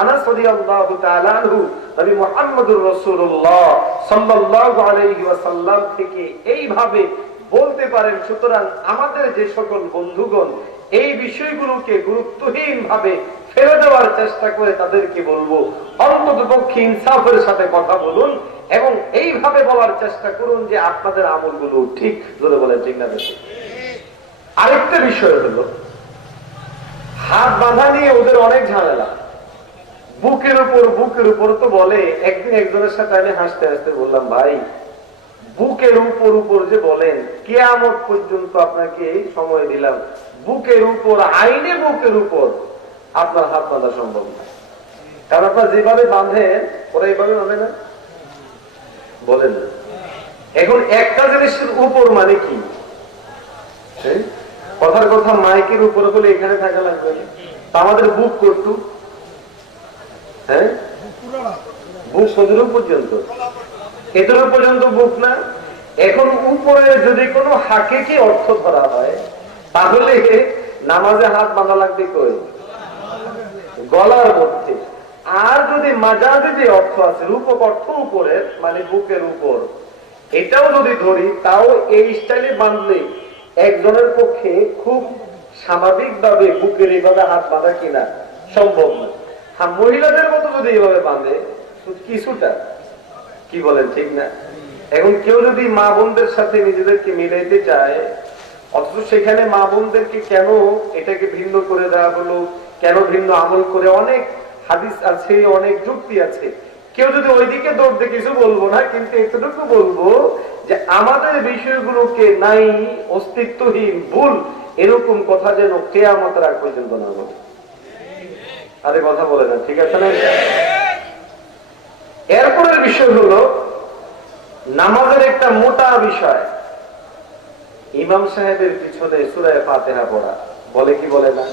আনাস রাদিয়াল্লাহু তাআলা আনহু নবী মুহাম্মদুর রাসূলুল্লাহ সাল্লাল্লাহু আলাইহি ওয়াসাল্লাম থেকে এইভাবে বলতে পারেন। সুতরাং আমাদের যে সকল বন্ধুগণ এই বিষয়গুলোকে গুরুত্বহীন ভাবে ফেলে দেওয়ার চেষ্টা করে, তাদেরকে বলবো অন্ততপক্ষে ইনসাফের সাথে কথা বলুন, এবং এইভাবে বলার চেষ্টা করুন যে আপনাদের আমলগুলো ঠিক। ধরে বলেন ঠিক না? আরেকটা বিষয় হলো হাত বাঁধা নিয়ে ওদের অনেক ঝামেলা। বুকের উপর তো বলে। একদিন একজনের সাথে আমি হাসতে হাসতে বললাম, ভাই বুকের উপর যে বলেন, কিয়ামত পর্যন্ত আপনাকে সময় দিলাম, বুকের উপর, আইনে বুকের উপর আপনার হাত বাঁধা সম্ভব না। কারণ আপনার যেভাবে বাঁধেন ওরা এইভাবে বাঁধে না, বলেন না। এখন একটা জিনিসের উপর মানে কি? কথার কথা, মাইকের উপরে বলে এখানে থাকা লাগবে, আমাদের বুক করতু, হ্যাঁ, বুক কতটুকু পর্যন্ত? এতটুকু পর্যন্ত বুক না। এখন উপরে যদি কোনো হাকিকি অর্থ ধরা হয় তাহলে নামাজে হাত বাঁধা লাগবে কই? গলার মধ্যে। আর যদি মাজাজে যে অর্থ আছে, রূপক অর্থ উপরে মানে বুকের উপর, এটাও যদি ধরি, তাও এই স্টাইলে বাঁধলে একজনের পক্ষে খুব স্বাভাবিক ভাবে বুকের এইভাবে হাত বাঁধা কিনা সম্ভব না। হ্যাঁ, মহিলাদের মতো যদি এইভাবে বাঁধে কিছুটা, কি বলেন ঠিক না? এখন কেউ যদি মা বোনদের সাথে নিজেদেরকে মিলাইতে চায়, অথচ সেখানে মা বোনদেরকে কেন এটাকে ভিন্ন করে দেওয়া হলো, কেন ভিন্ন আমল করে, অনেক হাদিস আছে, অনেক যুক্তি আছে। কেউ যদি ওইদিকে দৌড় দিয়ে কিছু বলবো না, কিন্তু এতটুকু বলবো যে আমাদের বিষয়গুলোকে নাই, অস্তিত্বহীন, ভুল, এরকম কথা যেন কিয়ামতের আগ পর্যন্ত না বলে। আরে কথা বলে না, ঠিক আছে না? এরপরের বিষয় হলো নামাজের একটা মোটা বিষয়, ইমাম সাহেবের পিছনে সূরা ফাতিহা পড়া, বলে কি বলে না?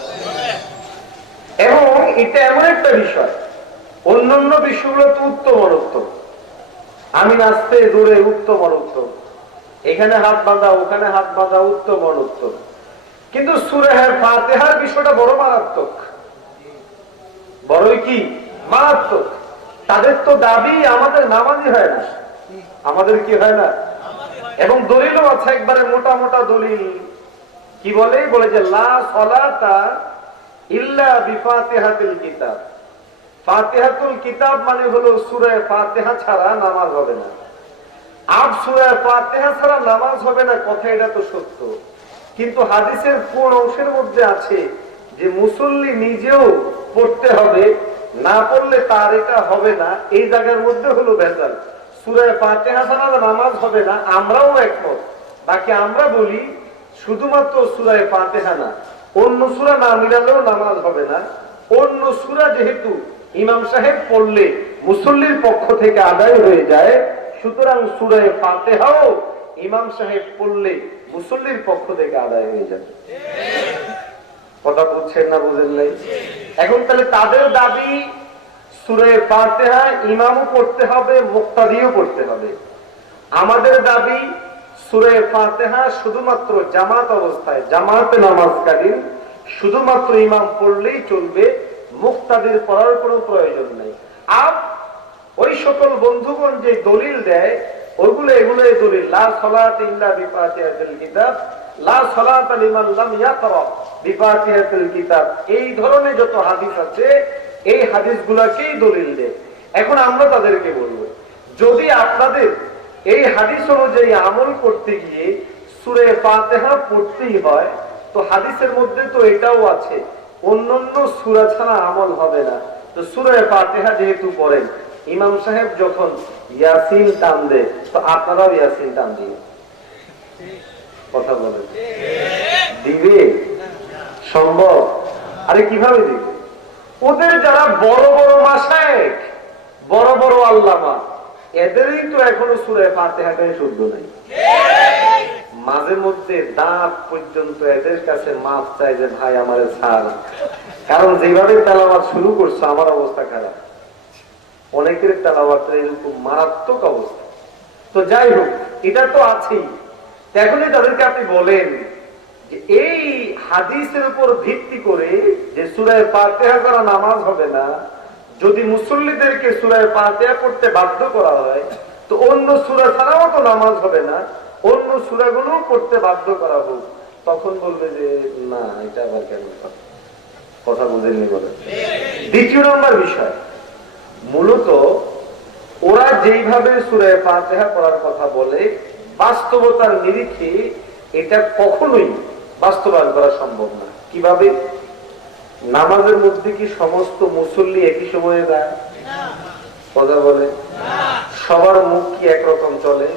এবং এটা এমন একটা বিষয়, অন্যান্য বিষয়গুলো তো উত্তম অনুত্তম, আমি নাচতে দূরে উত্তম অনুত্তম, এখানে হাত বাঁধা ওখানে হাত বাঁধা উত্তম অনুত্তম, কিন্তু সূরা ফাতিহার বিষয়টা বড় মারাত্মক, বড়ই কি মারাত্মক। তাদের তো দাবি আমাদের নামাজই হয় না, আমাদের কি হয় না, এবং দলিলও আছে একবারে মোটা মোটা দলিল। কি বলে? বলে যে লা সলাতা ইল্লা বিফাতিহাতিল কিতাব। ফাতিহাতুল কিতাব মানে হলো সূরা ফাতিহা ছাড়া নামাজ হবে না। আর সূরা ফাতিহা ছাড়া নামাজ হবে না, কথা এটা তো সত্য, কিন্তু হাদিসের কোন অংশের মধ্যে আছে যে মুসল্লি নিজেও পড়তে হবে, না পড়লে তার এটা হবে না, এই জায়গার মধ্যে হলো ভেজাল। সূরা ফাতিহা ছাড়া নামাজ হবে না, আমরাও একমত। বাকি আমরা বলি শুধুমাত্র সূরা ফাতিহা না, অন্য সূরা না মিলালেও নামাজ হবে না। অন্য সূরা যেহেতু ইমাম সাহেব পড়লে মুসল্লির পক্ষ থেকে আদায় হয়ে যায়, সুতরাং সূরা ফাতিহাও ইমাম সাহেব পড়লে মুসল্লির পক্ষ থেকে আদায় হয়ে যাবে। কথা বুঝছেন না বুঝেন নাই? এখন তাহলে তাদের দাবি সূরা ফাতিহা ইমামও পড়তে হবে, মুক্তাদিও পড়তে হবে। আমাদের দাবি সূরা ফাতিহা শুধুমাত্র জামাত অবস্থায়, জামাতে নামাজকালীন শুধুমাত্র ইমাম পড়লেই চলবে, মুক্তাদির পড়ার কোনো প্রয়োজন নেই। আর ওই সকল বন্ধুগণ যে দলিল দেয় এগুলো দলিল, লা সালাতা ইল্লা বিফাতিহাতিল কিতাব, লা সালাতা লিমান লাম ইয়াকরা বিফাতিহাতিল কিতাব, এই ধরনের যত হাদিস আছে এই হাদিসগুলোকেই দলিল দেয়। এখন আমরা তাদেরকে বলবো, যদি আপনাদের এই হাদিস অনুযায়ী আমল করতে গিয়ে সূরা ফাতিহা পড়তেই হয়, তো হাদিসের মধ্যে তো এটাও আছে অন্যান্য সূরা ছাড়া আমল হবে না। তো সূরা ফাতিহা যেহেতু পড়েন, ইমাম সাহেব যখন ইয়াসিন টান দেয়, তো আপনারাও ইয়াসিন টান দিন। কথা বলেন, দিবে? সম্ভব? আরে কিভাবে দিবে? ওদের যারা বড় বড় মাশায়েখ, বড় বড় আল্লামা, এদেরই তো এখনো সূরা ফাতিহাটাই শুদ্ধ নাই। মাঝে মধ্যে দাঁত পর্যন্ত এদের কাছে মাফ চাই যে ভাই আমারে ছাড়, কারণ যেভাবে তেলাওয়াত শুরু করছে আমার অবস্থা খারাপ, অনেকের তেলাওয়াত এরকম মারাত্মক অবস্থা। তো যাই হোক, এটা তো আছেই। এখনই তাদেরকে আপনি বলেন যে এই হাদিসের উপর ভিত্তি করে যে সূরা ফাতিহা ছাড়া নামাজ হবে না, যদি মুসল্লিদেরকে সূরা ফাতিহা পড়তে বাধ্য করা হয়, তো অন্য সূরা ছাড়াও তো নামাজ হবে না, অন্য সূরাগুলো পড়তে বাধ্য করা হোক। তখন বলবে যে না, এটা আবার কেন? কথা বুঝেননি বলে। দ্বিতীয় নম্বর বিষয়, মূলত ওরা যেইভাবে সূরা ফাতিহা পড়ার কথা বলে, বাস্তবতার নিরিখে এটা কখনোই বাস্তবায়ন করা সম্ভব না। কিভাবে? নামাজের মধ্যে কি সমস্ত মুসল্লি একই সময়ে যায়? কথা বলে। সবার মুখ কি একরকম চলে?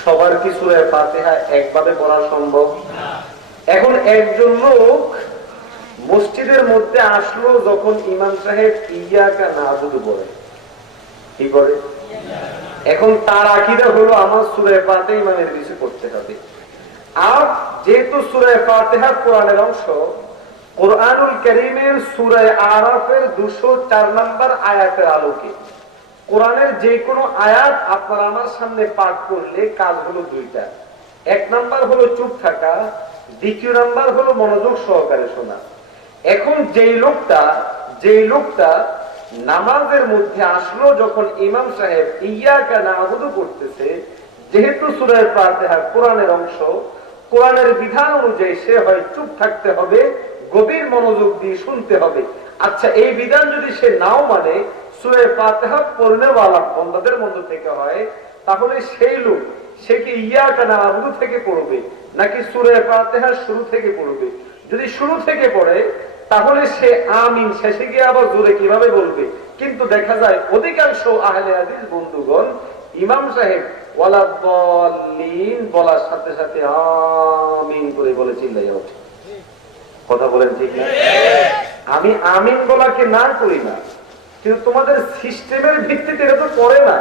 সবার কি সূরা ফাতিহা একভাবে পড়া সম্ভব? এখন একজন লোক মসজিদের মধ্যে আসলো, যখন ইমাম সাহেব ইয়াকা নাবুদু বলে, কি করে? এখন তার আকীদা হলো আমার সূরা ফাতিহা ইমামের পিছে পড়তে হবে। আর যেহেতু সূরা ফাতিহা কোরআনের অংশ, কোরআনুল কারীমের সূরা আরাফের 204 নম্বর আয়াতের আলোকে কোরআনের যে কোনো আয়াত আপনার আমার সামনে পাঠ করলে কাজ হলো দুইটা। এক নাম্বার হলো চুপ থাকা, দ্বিতীয় নাম্বার হলো মনোযোগ সহকারে শোনা। এখন যেই লোকটা নামাজের মধ্যে আসলো, যখন ইমাম সাহেব ইয়াকা নাবুদু করতেছে, যেহেতু সূরা ফাতিহা কোরআনের অংশ, কোরআনের বিধান অনুযায়ী সে হয় চুপ থাকতে হবে, গভীর মনোযোগ দিয়ে শুনতে হবে। আচ্ছা, এই বিধান যদি সে নাও মানে, সূরা ফাতিহা পড়নেওয়ালা বান্দাদের মধ্য থেকে হয়, তাহলে সেই লোক সে কি ইয়াকা নাবুদু থেকে পড়বে নাকি সূরা ফাতিহা শুরু থেকে পড়বে? যদি শুরু থেকে পড়ে, তাহলে সে আমিন শেষে গিয়ে আবার জোরে কিভাবে বলবে? কিন্তু দেখা যায় অধিকাংশ আহলে হাদিস বন্ধুগণ ইমাম সাহেব ওয়ালাদ্দাল্লিন বলার সাথে সাথে আমিন করে বলে চিল্লাইয়া ওঠে। কথা বলেন ঠিক না? আমি আমিন বলাকে না করি না, কিন্তু তোমাদের সিস্টেমের ভিত্তিতে এটা তো করে না।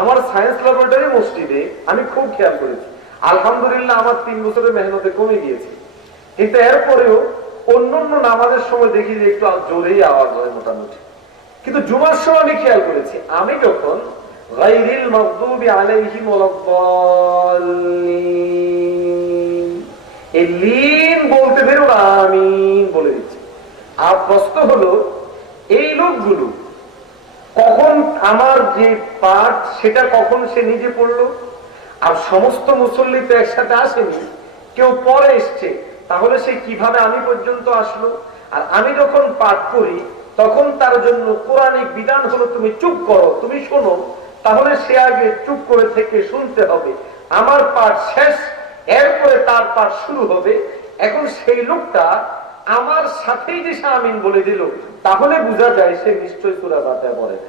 আমার সায়েন্স ল্যাবরেটরি মসজিদে আমি খুব খেয়াল করেছি, আলহামদুলিল্লাহ আমার 3 বছরের মেহনতে কমে গিয়েছে, কিন্তু এরপরেও অন্যান্য নামাজের সময় দেখি যে একটু জোরেই আওয়াজ হয় মোটামুটি। কিন্তু জুমার সময় আমি খেয়াল করেছি, আমি যখন গায়রিল মাগদুবি আলাইহিম ওয়ালাদ্দাল্লিন এই লিন বলতে বেরো আমিন বলে দিচ্ছি। আর প্রশ্ন হলো এই লোকগুলো কখন আমার যে পাঠ সেটা কখন সে নিজে পড়লো? আর সমস্ত মুসল্লি তো একসাথে আসেনি, কেউ পরে এসছে, তাহলে সে কিভাবে আমি পর্যন্ত আসলো? আর আমি যখন পাঠ করি তখন তার জন্য কোরআনিক বিধান হলো তুমি চুপ করো, তুমি শোনো, তাহলে সে আগে চুপ করে থেকে শুনতে হবে, আমার পাঠ শেষ, এরপরে তার পাঠ শুরু হবে। এখন সেই লোকটা আমার সাথেই যে সে আমিন বলে দিল, তাহলে বোঝা যায় সে নিশ্চয়ই সূরা ফাতিহা পড়ে না,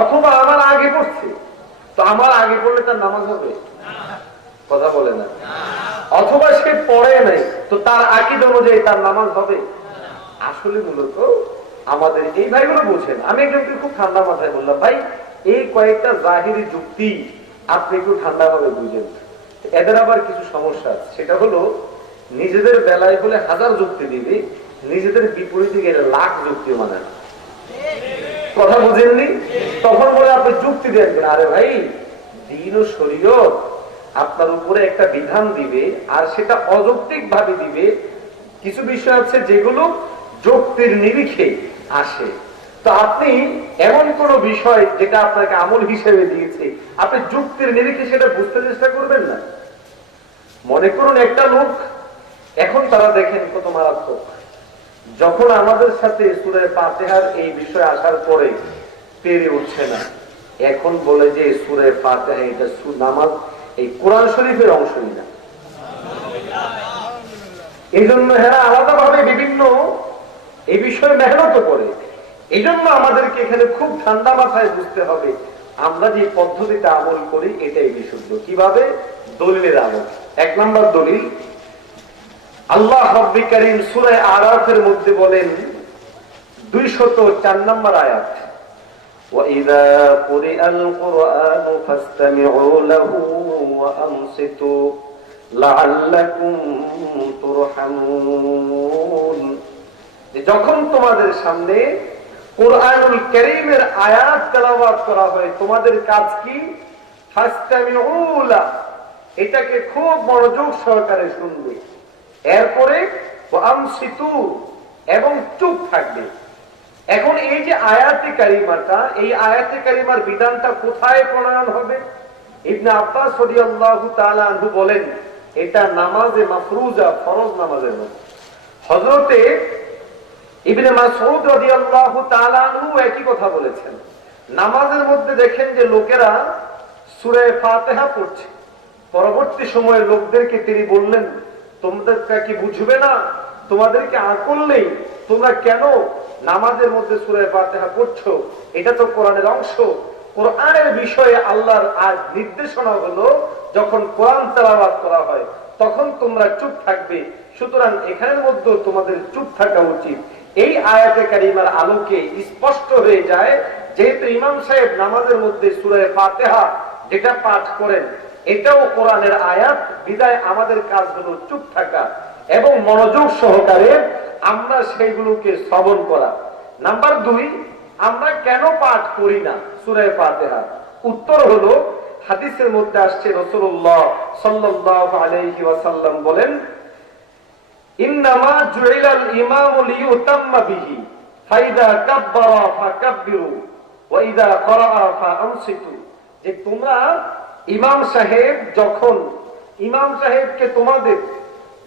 অথবা আমার আগে পড়ছে। তো আমার আগে পড়লে তার নামাজ হবে? কথা বলে না। অথবা সে পড়ে নাই, তো তার আকীদা অনুযায়ী তার নামাজ হবে? আসলে মূলত আমাদের এই ভাইগুলো বোঝেন। আমি একজনকে খুব ঠান্ডা মাথায় বললাম, ভাই এই কয়েকটা জাহিরি যুক্তি আপনি একটু ঠান্ডা ভাবে বুঝেন, এদের আবার কিছু সমস্যা আছে। সেটা হলো নিজেদের বেলায় বলে 1000 যুক্তি দিবে, নিজেদের বিপরীতে গেলে লাখ যুক্তি মানে না। কথা বুঝেননি? তখন বলে আপনি যুক্তি দেখবেন, আরে ভাই দিন ও শরীয়ত আপনার উপরে একটা বিধান দিবে, আর সেটা অযৌক্তিক ভাবে দিবে। কিছু বিষয় আছে যেগুলো যুক্তির নিরিখে আসে। তো আপনি এমন কোন বিষয় যেটা আপনাকে আমল হিসেবে দিয়েছে, আপনি যুক্তির নিরিখে সেটা বুঝতে চেষ্টা করবেন না। মনে করুন একটা লোক, এখন তারা দেখেন কত মারাত্মক, যখন আমাদের সাথে সূরা ফাতিহার এই বিষয় আসার পরে পেরে উঠছে না, এখন বলে যে সূরা ফাতিহা এটা নামাজ, এই কোরআন শরীফের অংশই না। এই জন্য এরা আলাদা ভাবে বিভিন্ন এই বিষয়ে মেহনত করে। এই জন্য আমাদেরকে এখানে খুব ঠান্ডা মাথায় বুঝতে হবে, আমরা যে পদ্ধতিটা আমল করি এটাই বিশুদ্ধ। কিভাবে? দলিলের আমল। 1 নম্বর দলিল, আল্লাহ রাব্বুল কারীম সূরা আরাফের মধ্যে বলেন 204 নম্বর আয়াত, وَإِذَا قُرِئَ الْقُرْآنُ فَاسْتَمِعُوا لَهُ وَأَنصِتُوا لَعَلَّكُمْ تُرْحَمُونَ। যখন তোমাদের সামনে কুরআনুল কারীমের আয়াত তেলাওয়াত করা হয়, তোমাদের কাজ কি? ফাসতামিউ লাহু, এটাকে খুব মনোযোগ সহকারে শুনবে, এরপরে ওয়ানসিতু, এবং চুপ থাকবে। এখন এই যে আয়াতে কারিমাটা, এই আয়াতে কারিমার বিধানটা কোথায় প্রণয়ন হবে? ইবনে আব্বাস রাদিয়াল্লাহু তাআলা আনহু বলেন, এটা নামাজে মাফরুজা, ফরজ নামাজের মধ্যে। হযরতে ইবনে মাসউদ রাদিয়াল্লাহু তাআলা আনহু একই কথা বলেছেন। নামাজের মধ্যে দেখেন যে লোকেরা সূরা ফাতিহা পড়ছে, পরবর্তী সময়ে লোকদেরকে তিনি বললেন, তোমরা কি বুঝবে না? তোমাদেরকে আকল নেই? তোমরা কেন নামাজের মধ্যে সূরা ফাতিহা পড়ছো? এটা তো কোরআনের অংশ। কোরআনের বিষয়ে আল্লাহর আজ নির্দেশনা হলো, যখন কোরআন তেলাওয়াত করা হয় তখন তোমরা চুপ থাকবে। সুতরাং এখানের মধ্যে তোমাদের চুপ থাকা উচিত। এই আয়াতে কারিমার আলোকে স্পষ্ট হয়ে যায়, যেহেতু ইমাম সাহেব নামাজের মধ্যে সূরা ফাতিহা যেটা পাঠ করেন এটাও কোরআনের আয়াত, বিদায় আমাদের কাজ হলো চুপ থাকা এবং মনোযোগ সহকারে আমরা সেইগুলোকে শ্রবণ করা। নাম্বার 2, আমরা কেন পাঠ করি না সূরা ফাতিহা? উত্তর হলো, হাদিসের মধ্যে আসছে রাসূলুল্লাহ সাল্লাল্লাহু আলাইহি ওয়াসাল্লাম বলেন, ইন্নামা জুইলাল ইমামু লিয়ুতাম্মা বিহি ফাইদা কাব্বারা ফাকাব্বিরু ওয়া ইযা ক্বারাআ ফাআনসিতু। যে তোমরা ইমাম সাহেবকে তোমাদের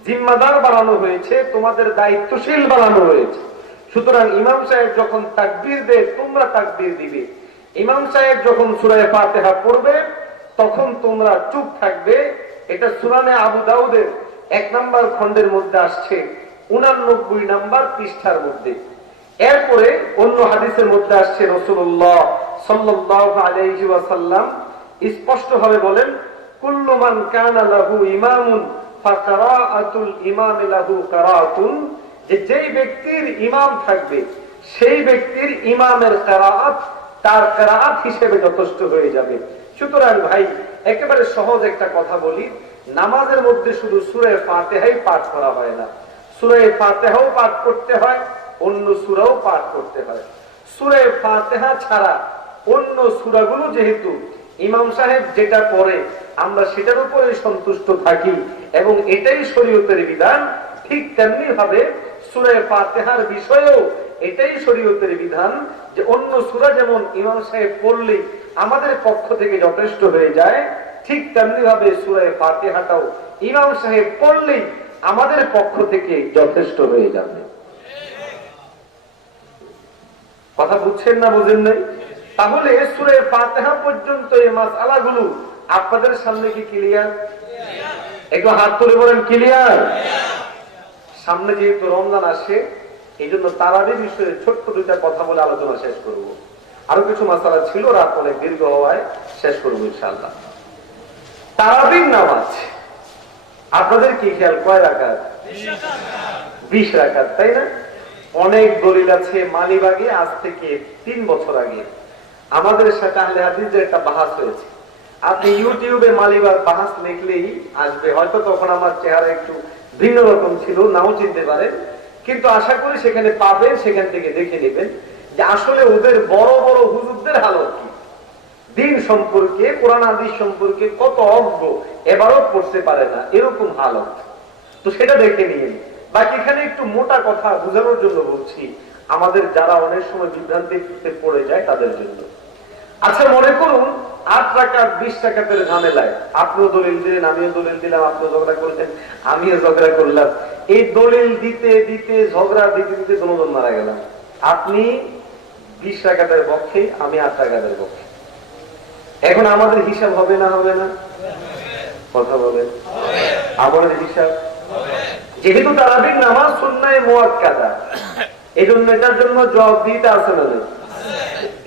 জিম্মাদার বানানো হয়েছে, তোমাদের দায়িত্বশীল বানানো হয়েছে। সুতরাং ইমাম সাহেব যখন তাকবীর দেয় তোমরা তাকবীর দিবে, ইমাম সাহেব যখন সূরা ফাতিহা পড়বে তখন তোমরা চুপ থাকবে। এটা সুনানে আবু দাউদের 1 নম্বর খণ্ডের মধ্যে আসছে। 89 নাম্বার পৃষ্ঠার মধ্যে। এরপরে অন্য হাদিসের মধ্যে আসছে রাসূলুল্লাহ সাল্লাল্লাহু আলাইহি ওয়াসাল্লাম স্পষ্টভাবে বলেন, কুল্লু মান কানা লাহু ইমামুন ফাকারাআতুল ইমাম লাহু কারাআতুন, যেই ব্যক্তির ইমাম থাকবে সেই ব্যক্তির ইমামের কিরাআত তার কিরাআত হিসেবে যথেষ্ট হয়ে যাবে। সুতরাং ভাই একেবারে সহজ একটা কথা বলি, নামাজের মধ্যে শুধু সূরা ফাতিহাই পাঠ করা হয় না, সূরা ফাতিহাও পাঠ করতে হয়, অন্য সূরাও পাঠ করতে হয়। সূরা ফাতিহা ছাড়া অন্য সূরাগুলো যেহেতু ইমাম সাহেব যেটা পড়ে আমরা সেটার উপরে সন্তুষ্ট থাকি এবং এটাই শরীয়তের বিধান, ঠিক তেমনি ভাবে সূরা ফাতিহার বিষয়েও এটাই শরীয়তের বিধান যে অন্য সূরা যেমন ইমাম সাহেব পড়লে আমাদের পক্ষ থেকে যথেষ্ট হয়ে যায়, ঠিক তেমনি ভাবে সূরা ফাতিহাটাও ইমাম সাহেব পড়লেই আমাদের পক্ষ থেকে যথেষ্ট হয়ে যাবে। কথা বুঝছেন না বুঝেন নাই? তাহলে সূরা ফাতিহা পর্যন্ত এই মাসআলাগুলো আপনাদের সামনে কি ক্লিয়ার? একটু হাত তুলে বলেন ক্লিয়ার। সামনে যেহেতু রমজান আসে এই জন্য তারাবির বিষয়ে ছোট্ট দুইটা কথা বলে আলোচনা শেষ করব। আরো কিছু মাসআলা ছিল, রাত অনেক দীর্ঘ হওয়ায় শেষ করবো ইনশাআল্লাহ। তারাবির নামাজ আপনাদের কি খেয়াল, কয় রাকাত? 20 রাকাত, তাই না? অনেক দলিল আছে। মালিবাগে আজ থেকে 3 বছর আগে আমাদের সাথে আহলে হাদিসের একটা বাহাস হয়েছে। আপনি ইউটিউবে মালিবাগ বাহাস লিখলেই আসবে। হয়তো তখন আমার চেহারা একটু ভিন্ন রকম ছিল, নাও চিনতে পারেন, কিন্তু আশা করি সেখানে পাবেন, সেখান থেকে দেখে নেবেন যে আসলে ওদের বড় বড় হুজুরদের হালত কি, দিন সম্পর্কে কোরআন হাদিস সম্পর্কে কত অজ্ঞ, এবারও পড়তে পারে না, এরকম হালত। তো সেটা দেখে নিয়ে বাকি এখানে একটু মোটা কথা বোঝানোর জন্য বলছি, আমাদের যারা অনেক সময় বিভ্রান্তিতে পড়ে যায় তাদের জন্য। আচ্ছা মনে করুন 8 রাকাত 20 রাকাতের ঝামেলায় আপনিও দলিল দিলেন, আমিও দলিল দিলাম, আপনিও ঝগড়া করলেন, আমিও ঝগড়া করলাম। এই দলিল দিতে দিতে ঝগড়া দিতে দিতে দুজন মারা গেলাম। আপনি 20 রাকাতের পক্ষে, আমি 8 রাকাতের পক্ষে। এখন আমাদের হিসাব হবে না হবে না? কথা বলেন। আমাদের হিসাব যেহেতু তারাবির নামাজ সুন্নায়ে মুআক্কাদা, এই জন্য এটার জন্য জবাবদিহিতা আছে না?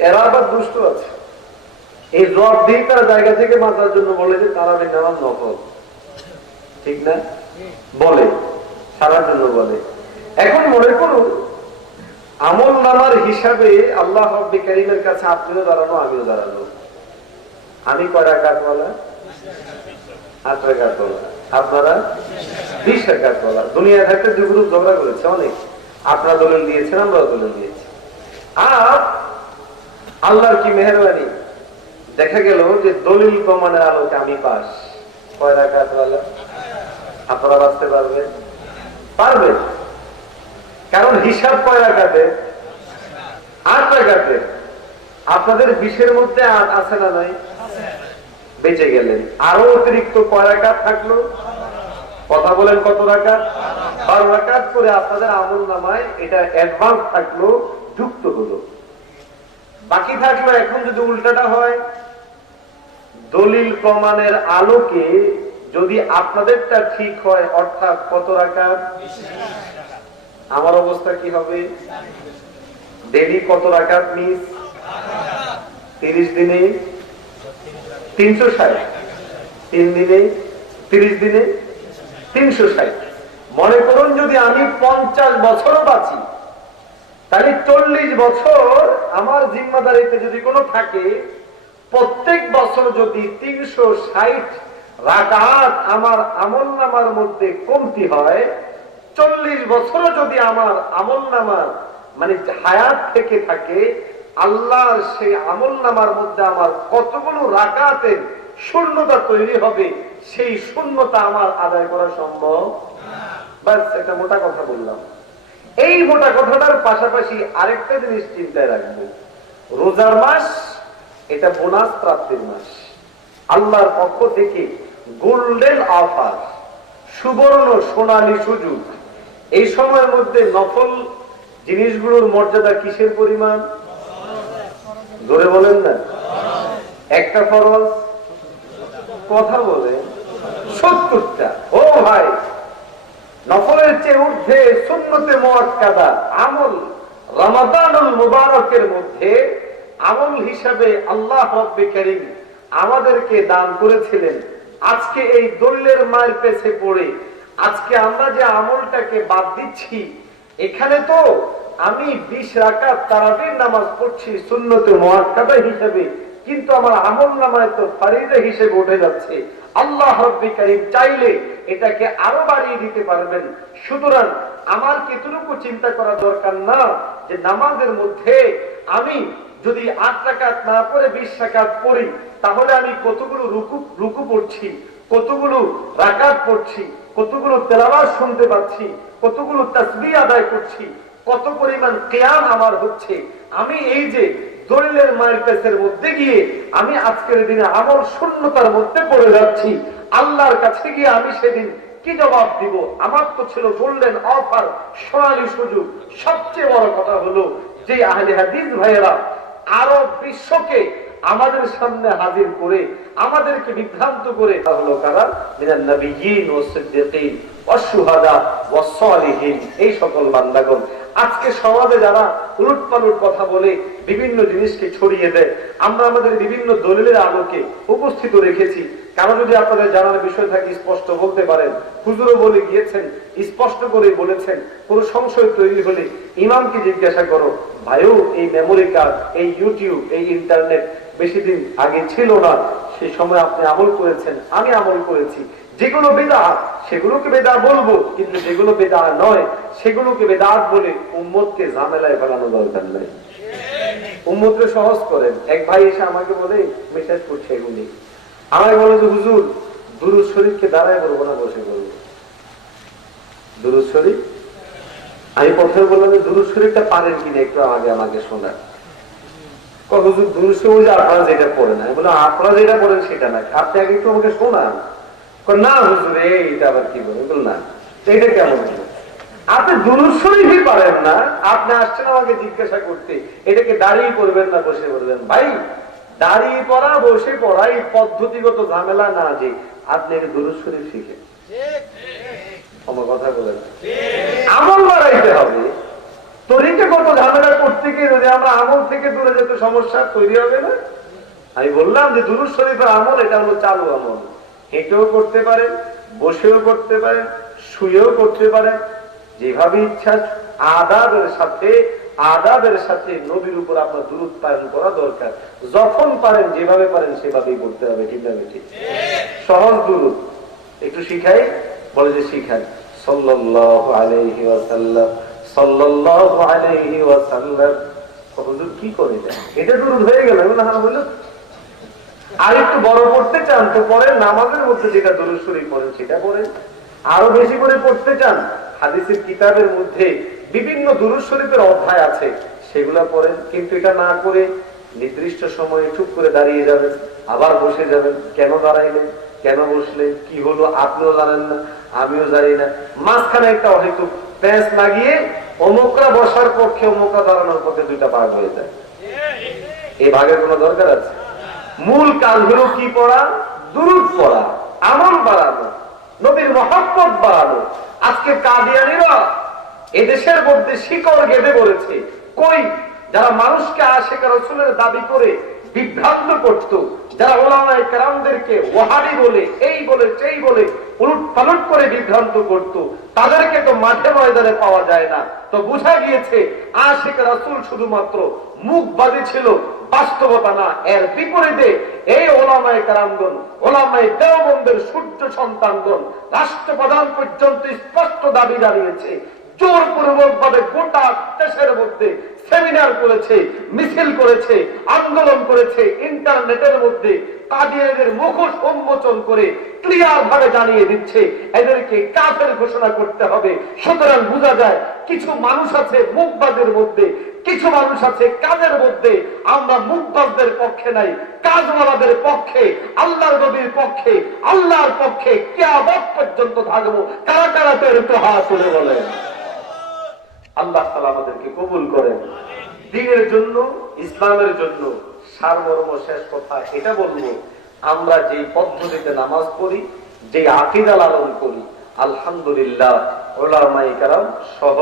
এরা আবার দুষ্ট আছে, এই জবাবদিহিতার জায়গা থেকে বাঁচার জন্য বলে যে তারাবির নামাজ নফল, ঠিক না? বলে সারার জন্য বলে। এখন মনে করুন আমল নামার হিসাবে আল্লাহ রাব্বুল কারীমের কাছে আপনিও দাঁড়ানো, আমিও দাঁড়ানো। আমি কয় রাকাত ওয়ালা? 8 রাকাত ওয়ালা। আপনারা 20 রাকাত ওয়ালা। দুনিয়া থাকতে দুই গ্রুপ ঝগড়া করেছে অনেক, আপনারা দলিল দিয়েছেন, আমরাও দলিল দিয়েছি। আর আল্লাহর কি মেহেরবানি, দেখা গেল যে দলিল প্রমাণের আলোকে আমি পাস। কয় রাকাত ওয়ালা? আপনারা বাঁচতে পারবেন? পারবেন, কারণ হিসাব কয় রাকাতে? 8 রাকাতে। আপনাদের 20-এর মধ্যে 8 আছে না নাই? বেঁচে গেলেন। আরো অতিরিক্ত কয় রাকাত থাকলো? কথা বলেন কত রাকাত? 12 রাকাত করে আপনাদের আমল নামায় এটা অ্যাডভান্স থাকলো, যুক্ত হলো। বাকি থাকলো এখন যদি উল্টাটা হয়, দলিল প্রমাণের আলোকে যদি আপনাদেরটা ঠিক হয়, অর্থাৎ কত রাকাত? আমার অবস্থা কি হবে? ডেলি কত রাকাত মিস? 30 দিনে 360, 3 দিনে 30 দিনে 360। মনে করুন যদি আমি 50 বছরও বাঁচি, তাহলে 40 বছর আমার জিম্মাদারিতে যদি কোনো থাকে, প্রত্যেক বছর যদি 360 রাকাত আমার আমল নামার মধ্যে কমতি হয়, 40 বছরও যদি আমার আমল নামার মানে হায়াত থেকে থাকে, আল্লাহর সেই আমল নামার মধ্যে আমার কতগুলো রাকাতের শূন্যতা তৈরি হবে, সেই শূন্যতা আমার আদায় করা সম্ভব? বাস, একটা মোটা কথা বললাম। এই মোটা কথাটার পাশাপাশি আরেকটা জিনিস চিন্তায় রাখবো, রোজার মাস এটা বোনাস প্রাপ্তির মাস। আল্লাহর পক্ষ থেকে গোল্ডেন অফার, সুবর্ণ সোনালী সুযোগ। এই সময়ের মধ্যে নফল জিনিসগুলোর মর্যাদা কিসের পরিমাণ? জোরে বলেন না। একটা ফরজ, কথা বলে 70টা। ও ভাই নফলের চেয়ে ঊর্ধ্বে সুন্নতে মুআক্কাদা আমল রমাদানুল মুবারকের মধ্যে আমল হিসাবে আল্লাহ রব্বে কারীম আমাদেরকে দান করেছিলেন। আজকে এই দলিলের মায়ের পেছে পড়ে আজকে আমরা যে আমলটাকে বাদ দিচ্ছি, এখানে তো আমি 20 রাকাত তারাবির নামাজ পড়ছি সুন্নতে মুআক্কাদা হিসাবে, কিন্তু আমার আমল নামায় তো ফরিজা হিসেবে উঠে যাচ্ছে। আল্লাহ রাব্বুল কারীম চাইলে এটাকে আরো বাড়িয়ে দিতে পারবেন। সুতরাং আমার কতটুকু চিন্তা করা দরকার না যে নামাজের মধ্যে আমি যদি 8 রাকাত না পড়ে 20 রাকাত পড়ি, তাহলে আমি কতগুলো রুকু পড়ছি, কতগুলো রাকাত পড়ছি, কতগুলো তেলাওয়াত শুনতে পাচ্ছি, কতগুলো তাসবিহ আদায় করছি, কত পরিমাণ কিয়াম আমার হচ্ছে। আমি এই যে দলিলের মায়ের কাছের মধ্যে গিয়ে আমি আজকের দিনে আমল শূন্যতার মধ্যে পড়ে যাচ্ছি, আল্লাহর কাছে গিয়ে আমি সেদিন কি জবাব দিব? আমার তো ছিল গোল্ডেন অফার, সোনালী সুযোগ। সবচেয়ে বড় কথা হলো যে আহলে হাদিস ভাইয়েরা আরব বিশ্বকে আমাদের সামনে হাজির করে আমাদেরকে বিভ্রান্ত করে হলো কারা? মিনান নবিয়্যিন ওয়াস সিদ্দিকিন ওয়াস শুহাদা ওয়াস সালিহিন। এই সকল বান্দাগণ আজকে সমাজে যারা উলটপালট কথা বলে বিভিন্ন জিনিসকে ছড়িয়ে দেয়, আমরা আমাদের বিভিন্ন দলিলের আলোকে উপস্থিত রেখেছি। কারো যদি আপনাদের জানার বিষয় থাকে স্পষ্ট বলতে পারেন। হুজুরও বলে গিয়েছেন, স্পষ্ট করে বলেছেন, কোন সংশয় তৈরি হলে ইমামকে জিজ্ঞাসা করো। ভাইও এই মেমোরি কার্ড, এই ইউটিউব, এই ইন্টারনেট বেশি দিন আগে ছিল না, সেই সময় আপনি আমল করেছেন, আমি আমল করেছি। যেগুলো বেদাত সেগুলোকে বেদাত বলবো, কিন্তু যেগুলো বেদাত নয় সেগুলোকে বেদাত বলে উম্মতকে ঝামেলায় ফেলানো দরকার নাই। উম্মতকে সহজ করেন। এক ভাই এসে আমাকে বলে মেসেজ করছে এগুলি, আমাকে বলে যে হুজুর দুরূদ শরীফকে দাঁড়ায় বলবো না বসে বলবো? দুরূদ শরীফ আমি প্রথমে বললাম যে দুরূদ শরীফটা পারেন কিনা একটু আমাকে শোনান। হুজুর দুরূদ শরীফ আপনারা যেটা পড়েন, আমি বললাম আপনারা যেটা পড়েন সেটা না, আপনি আগে একটু আমাকে শোনান। না হুজুর এইটা আবার কি বলেন? না এটা কেমন? আপনি দুরূদ শরীফই পারেন না, আপনি আসছেন আমাকে জিজ্ঞাসা করতে এটাকে দাঁড়িয়ে পড়বেন না বসে পড়বেন? ভাই দাঁড়িয়ে পড়া বসে পড়া এই পদ্ধতিগত ঝামেলা না, যে আপনি দুরূদ শরীফ শিখেন। আমার কথা বলেন, আমল বাড়াইতে হবে। তরিকাগত ঝামেলা করতে গিয়ে যদি আমরা আমল থেকে দূরে যেতে সমস্যা তৈরি হবে না? আমি বললাম যে দুরূদ শরীফের আমল এটা হলো চালু আমল। হেঁটেও করতে পারেন, বসেও করতে পারেন, শুয়েও করতে পারেন, যেভাবে ইচ্ছা। আদাবের সাথে নবীর উপর আপনার দুরূদ পালন করা দরকার। যখন পারেন যেভাবে পারেন সেভাবেই করতে হবে। ঠিক না? ঠিক সহজ দুরূদ একটু শিখাই, বলে যে শিখান সাল্লাল্লাহু আলাইহি ওয়াসাল্লাম, সাল্লাল্লাহু আলাইহি ওয়াসাল্লাম। হুজুর কি করে দেন? এটা দুরূদ হয়ে গেল না? হ্যাঁ বললো। আর একটু বড় পড়তে চান তো পরে নামাজের মধ্যে যেটা দুরূদ শরীফ পড়েন সেটা পড়েন। আরো বেশি করে পড়তে চান, হাদিসের কিতাবের মধ্যে বিভিন্ন দুরূদ শরীফের অধ্যায় আছে, সেগুলা পড়েন। কিন্তু এটা না করে নির্দিষ্ট সময়ে চুপ করে দাঁড়িয়ে যাবেন, আবার বসে যাবেন। কেন দাঁড়াইলেন, কেন বসলেন, কি হলো আপনিও জানেন না, আমিও জানি না। মাঝখানে একটা হয়তো প্যাঁচ লাগিয়ে অমুকরা বসার পক্ষে অমুকরা দাঁড়ানোর পক্ষে দুইটা ভাগ হয়ে যায়। এই ভাগের কোনো দরকার আছে? মূল কাজ হলো কি পড়া? দুরূদ পড়া, আমল বাড়ানো, নবীর মহব্বত বাড়ানো। আজকে কাদিয়ানীরা এদেশের মধ্যে শিকড় গেঁথে বলেছে। কই যারা মানুষকে আশিক রাসূলের দাবি করে বিভ্রান্ত করত, যারা ওলামায়ে কেরামদেরকে ওয়াহাবি বলে, এই বলে সেই বলে উলট পালট করে বিভ্রান্ত করত, তাদেরকে তো মাঠে ময়দানে পাওয়া যায় না। তো বোঝা গিয়েছে আশিক রাসূল শুধুমাত্র মুখবাদী ছিল, বাস্তবতা না। এর বিপরীতে এই ওলামায়ে কেরামগণ, ওলামায়ে দেওবন্দের সূর্য সন্তানগণ রাষ্ট্রপ্রধান পর্যন্ত স্পষ্ট দাবি জানিয়েছে, জোরপূর্বক ভাবে গোটা দেশের মধ্যে সেমিনার করেছে, মিছিল করেছে, আন্দোলন করেছে, ইন্টারনেটের মধ্যে কাদিয়ানীদের মুখোশ উন্মোচন করে ক্লিয়ার ভাবে জানিয়ে দিচ্ছে এদেরকে কাফের ঘোষণা করতে হবে। সুতরাং বোঝা যায় কিছু মানুষ আছে মুখবাদের মধ্যে, কিছু মানুষ আছে কাজের মধ্যে। আমরা মুখবাদদের পক্ষে নাই, কাজওয়ালাদের পক্ষে, আল্লাহর নবীর পক্ষে, আল্লাহর পক্ষে কিয়ামত পর্যন্ত থাকবো। কারা কারা তো একটু হাত তুলে বলেন। আল্লাহ তাআলা আমাদেরকে কবুল করেন। দ্বীনের জন্য, ইসলামের জন্য সারমর্ম শেষ কথা এটা বলবো, আমরা যে পদ্ধতিতে নামাজ পড়ি, যে আকীদা লালন করি, আলহামদুলিল্লাহ উলামায়ে কেরাম সহ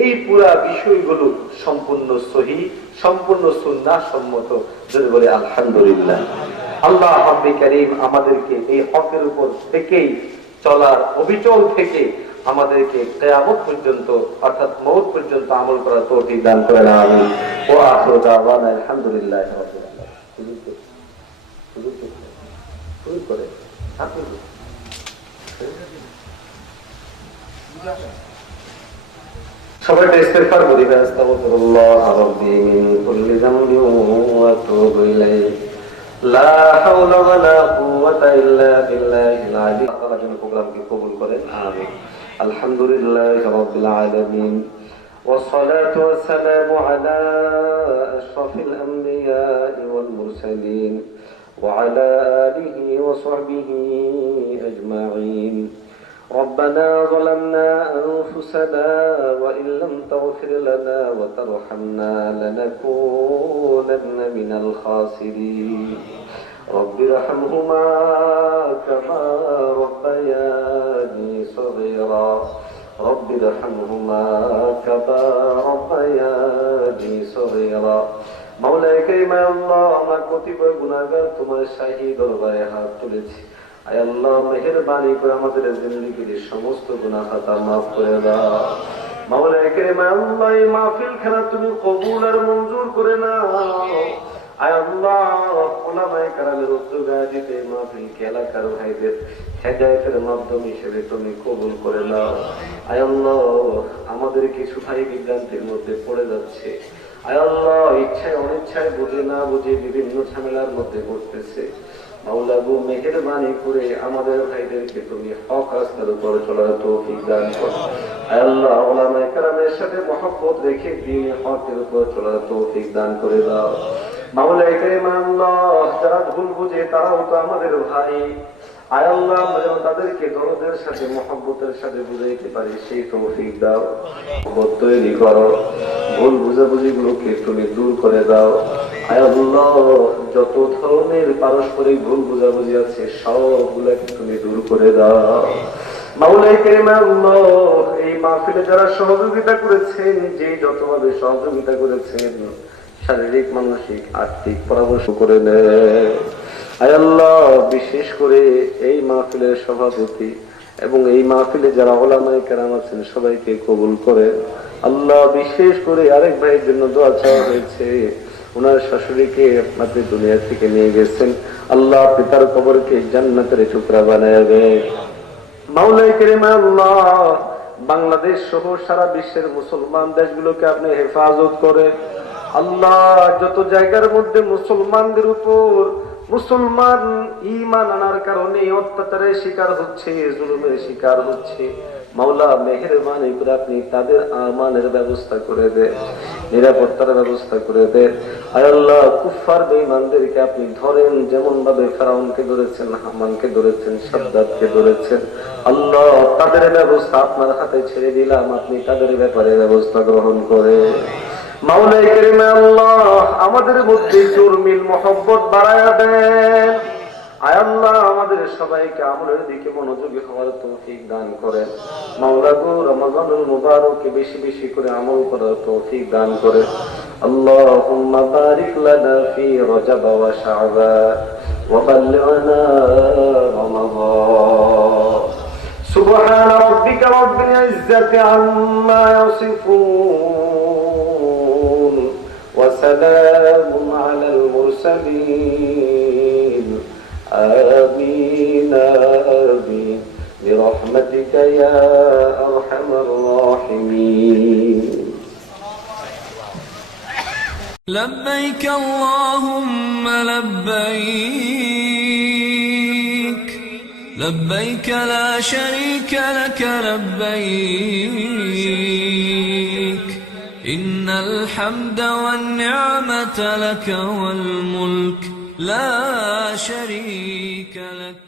এই পুরা বিষয়গুলো সম্পূর্ণ সহিহ, সম্পূর্ণ সুন্নাহ সম্মত। যদি বলে আলহামদুলিল্লাহ। আল্লাহ রাব্বুল কারীম আমাদেরকে এই হকের উপর থেকেই চলার, অবিচল থেকে আমাদেরকে কিয়ামত পর্যন্ত অর্থাৎ মওত পর্যন্ত আমল করার তৌফিক দান করেন। আমিন। ওয়া আখিরু দাওয়ানা আলহামদুলিল্লাহি রাব্বিল আলামিন। শুরু করে সবাই ইস্তিগফার করি। আস্তাগফিরুল্লাহ রাব্বি মিন কুল্লি যামবিন ওয়া আতুবু ইলাইহি। লা হাওলা ওয়া লা কুওয়াতা ইল্লা বিল্লাহিল আলিয়্যিল আযীম। আল্লাহ যেন প্রোগ্রামকে কবুল করেন। আমিন। আলহামদুলিল্লাহি রাব্বিল আলামিন ওয়া সলাতু ওয়াস সালামু আলা আশরাফিল আমবিয়া'i ওয়াল মুরসালিন ওয়া আলা আলিহি ওয়া সাহবিহি আজমাইন। ربنا ظلمنا أنفسنا وإن لم تغفر لنا وترحمنا لنكونن من الخاسرين رب ارحمهما كما ربياني صغيرا رب ارحمهما كما ربياني صغيرا مولاي كريم আল্লাহ আমরা কতিপয় গুনাহগার তোমার শাহী দরবারে হাত তুলেছি। আয় আল্লাহ মেহেরবানি করে আমাদের জিন্দেগির সমস্ত গুনাহ খাতা মাফ করে দাও। মাওলানা কারীম আল্লাহ এই মাহফিল খানা তুমি কবুল আর মঞ্জুর করে নাও। আয় আল্লাহ উলামায়ে কেরামের উদ্যোগাজিতে মাহফিল কে এলাকার ভাইদের হেদায়েতের মাধ্যম হিসেবে তুমি কবুল করে নাও। আয় আল্লাহ আমাদের কিছু ভাই বিভ্রান্তির মধ্যে পড়ে যাচ্ছে। আয় আল্লাহ ইচ্ছায় অনিচ্ছায় বুঝে না বুঝে বিভিন্ন ঝামেলার মধ্যে পড়তেছে। মাওলা গো মেহেরবানি করে আমাদের ভাইদেরকে তুমি হক রাস্তার উপর চলার তৌফিক দান করো। আয় আল্লাহ উলামায়ে কেরামের সাথে মহব্বত রেখে দ্বীনে হকের উপর চলার তৌফিক দান করে দাও। মাওলায়ে কারীম আল্লাহ যারা ভুল বুঝে তারাও তো আমাদের ভাই। আয় আল্লাহ আমরা যেন তাদেরকে দরদের সাথে মহব্বতের সাথে বুঝাইতে পারি সেই তৌফিক দাও। মহব্বত তৈরি করো, ভুল বুঝাবুঝিগুলোকে তুমি দূর করে দাও। আয় আল্লাহ যত ধরনের পারস্পরিক ভুল বুঝাবুঝি আছে সবগুলোকে তুমি দূর করে দাও। মাওলায়ে কারীম আল্লাহ এই মাহফিলে যারা সহযোগিতা করেছেন, যে যতভাবে সহযোগিতা করেছেন শারীরিক, মানসিক, আর্থিক পরামর্শ করে নেয়। আয় আল্লাহ বিশেষ করে এই মাহফিলের সভাপতি এবং এই মাহফিলে যারা উলামায়ে কেরাম আছেন সবাইকে কবুল করে। আল্লাহ বিশেষ করে আরেক ভাইয়ের জন্য দোয়া চাওয়া হয়েছে, ওনার শাশুড়িকে আপনি দুনিয়া থেকে নিয়ে গেছেন। আল্লাহ পিতার কবরকে জান্নাতের টুকরা বানায় দেন। মাওলায়ে কারীম আল্লাহ বাংলাদেশ সহ সারা বিশ্বের মুসলমান দেশগুলোকে আপনি হেফাজত করেন। আল্লাহ যত জায়গার মধ্যে মুসলমানদের উপর মুসলমান ঈমান আনার কারণে অত্যাচারের শিকার হচ্ছে, জুলুমের শিকার হচ্ছে, মাওলা মেহেরবানি করে আপনি তাদের আমানের ব্যবস্থা করে দেন, নিরাপত্তার ব্যবস্থা করে দেন। আয় আল্লাহ কুফার বেঈমানদেরকে আপনি ধরেন, যেমন ভাবে ফেরাউনকে ধরেছেন, হামানকে ধরেছেন, শাদ্দাদকে ধরেছেন। আল্লাহ তাদের ব্যবস্থা আপনার হাতে ছেড়ে দিলাম, আপনি তাদের ব্যাপারে ব্যবস্থা গ্রহণ করে। মাওলায়ে কারীম আল্লাহ আমাদের মধ্যে জুরমিল মহব্বত বাড়ায়া দেন। আয় আল্লাহ আমাদের সবাইকে আমলের দিকে মনোযোগী হওয়ার তৌফিক দান করেন। মাওলা গো রমজানুল মুবারকে বেশি বেশি করে আমল করার তৌফিক দান করেন। আল্লাহুম্মা বারিক লানা ফি রজব ওয়া শাবান ওয়া বাল্লিগনা রমাদান। সুবহান রাব্বিকা রাব্বিল ইজ্জাতি আম্মা ইয়াসিফুন ওয়া সালামুন আলাল মুরসালিন। آمين آمين برحمتك يا أرحم الراحمين. لبيك اللهم لبيك لبيك لا شريك لك لبيك إن الحمد والنعمة لك والملك لا شريك لك.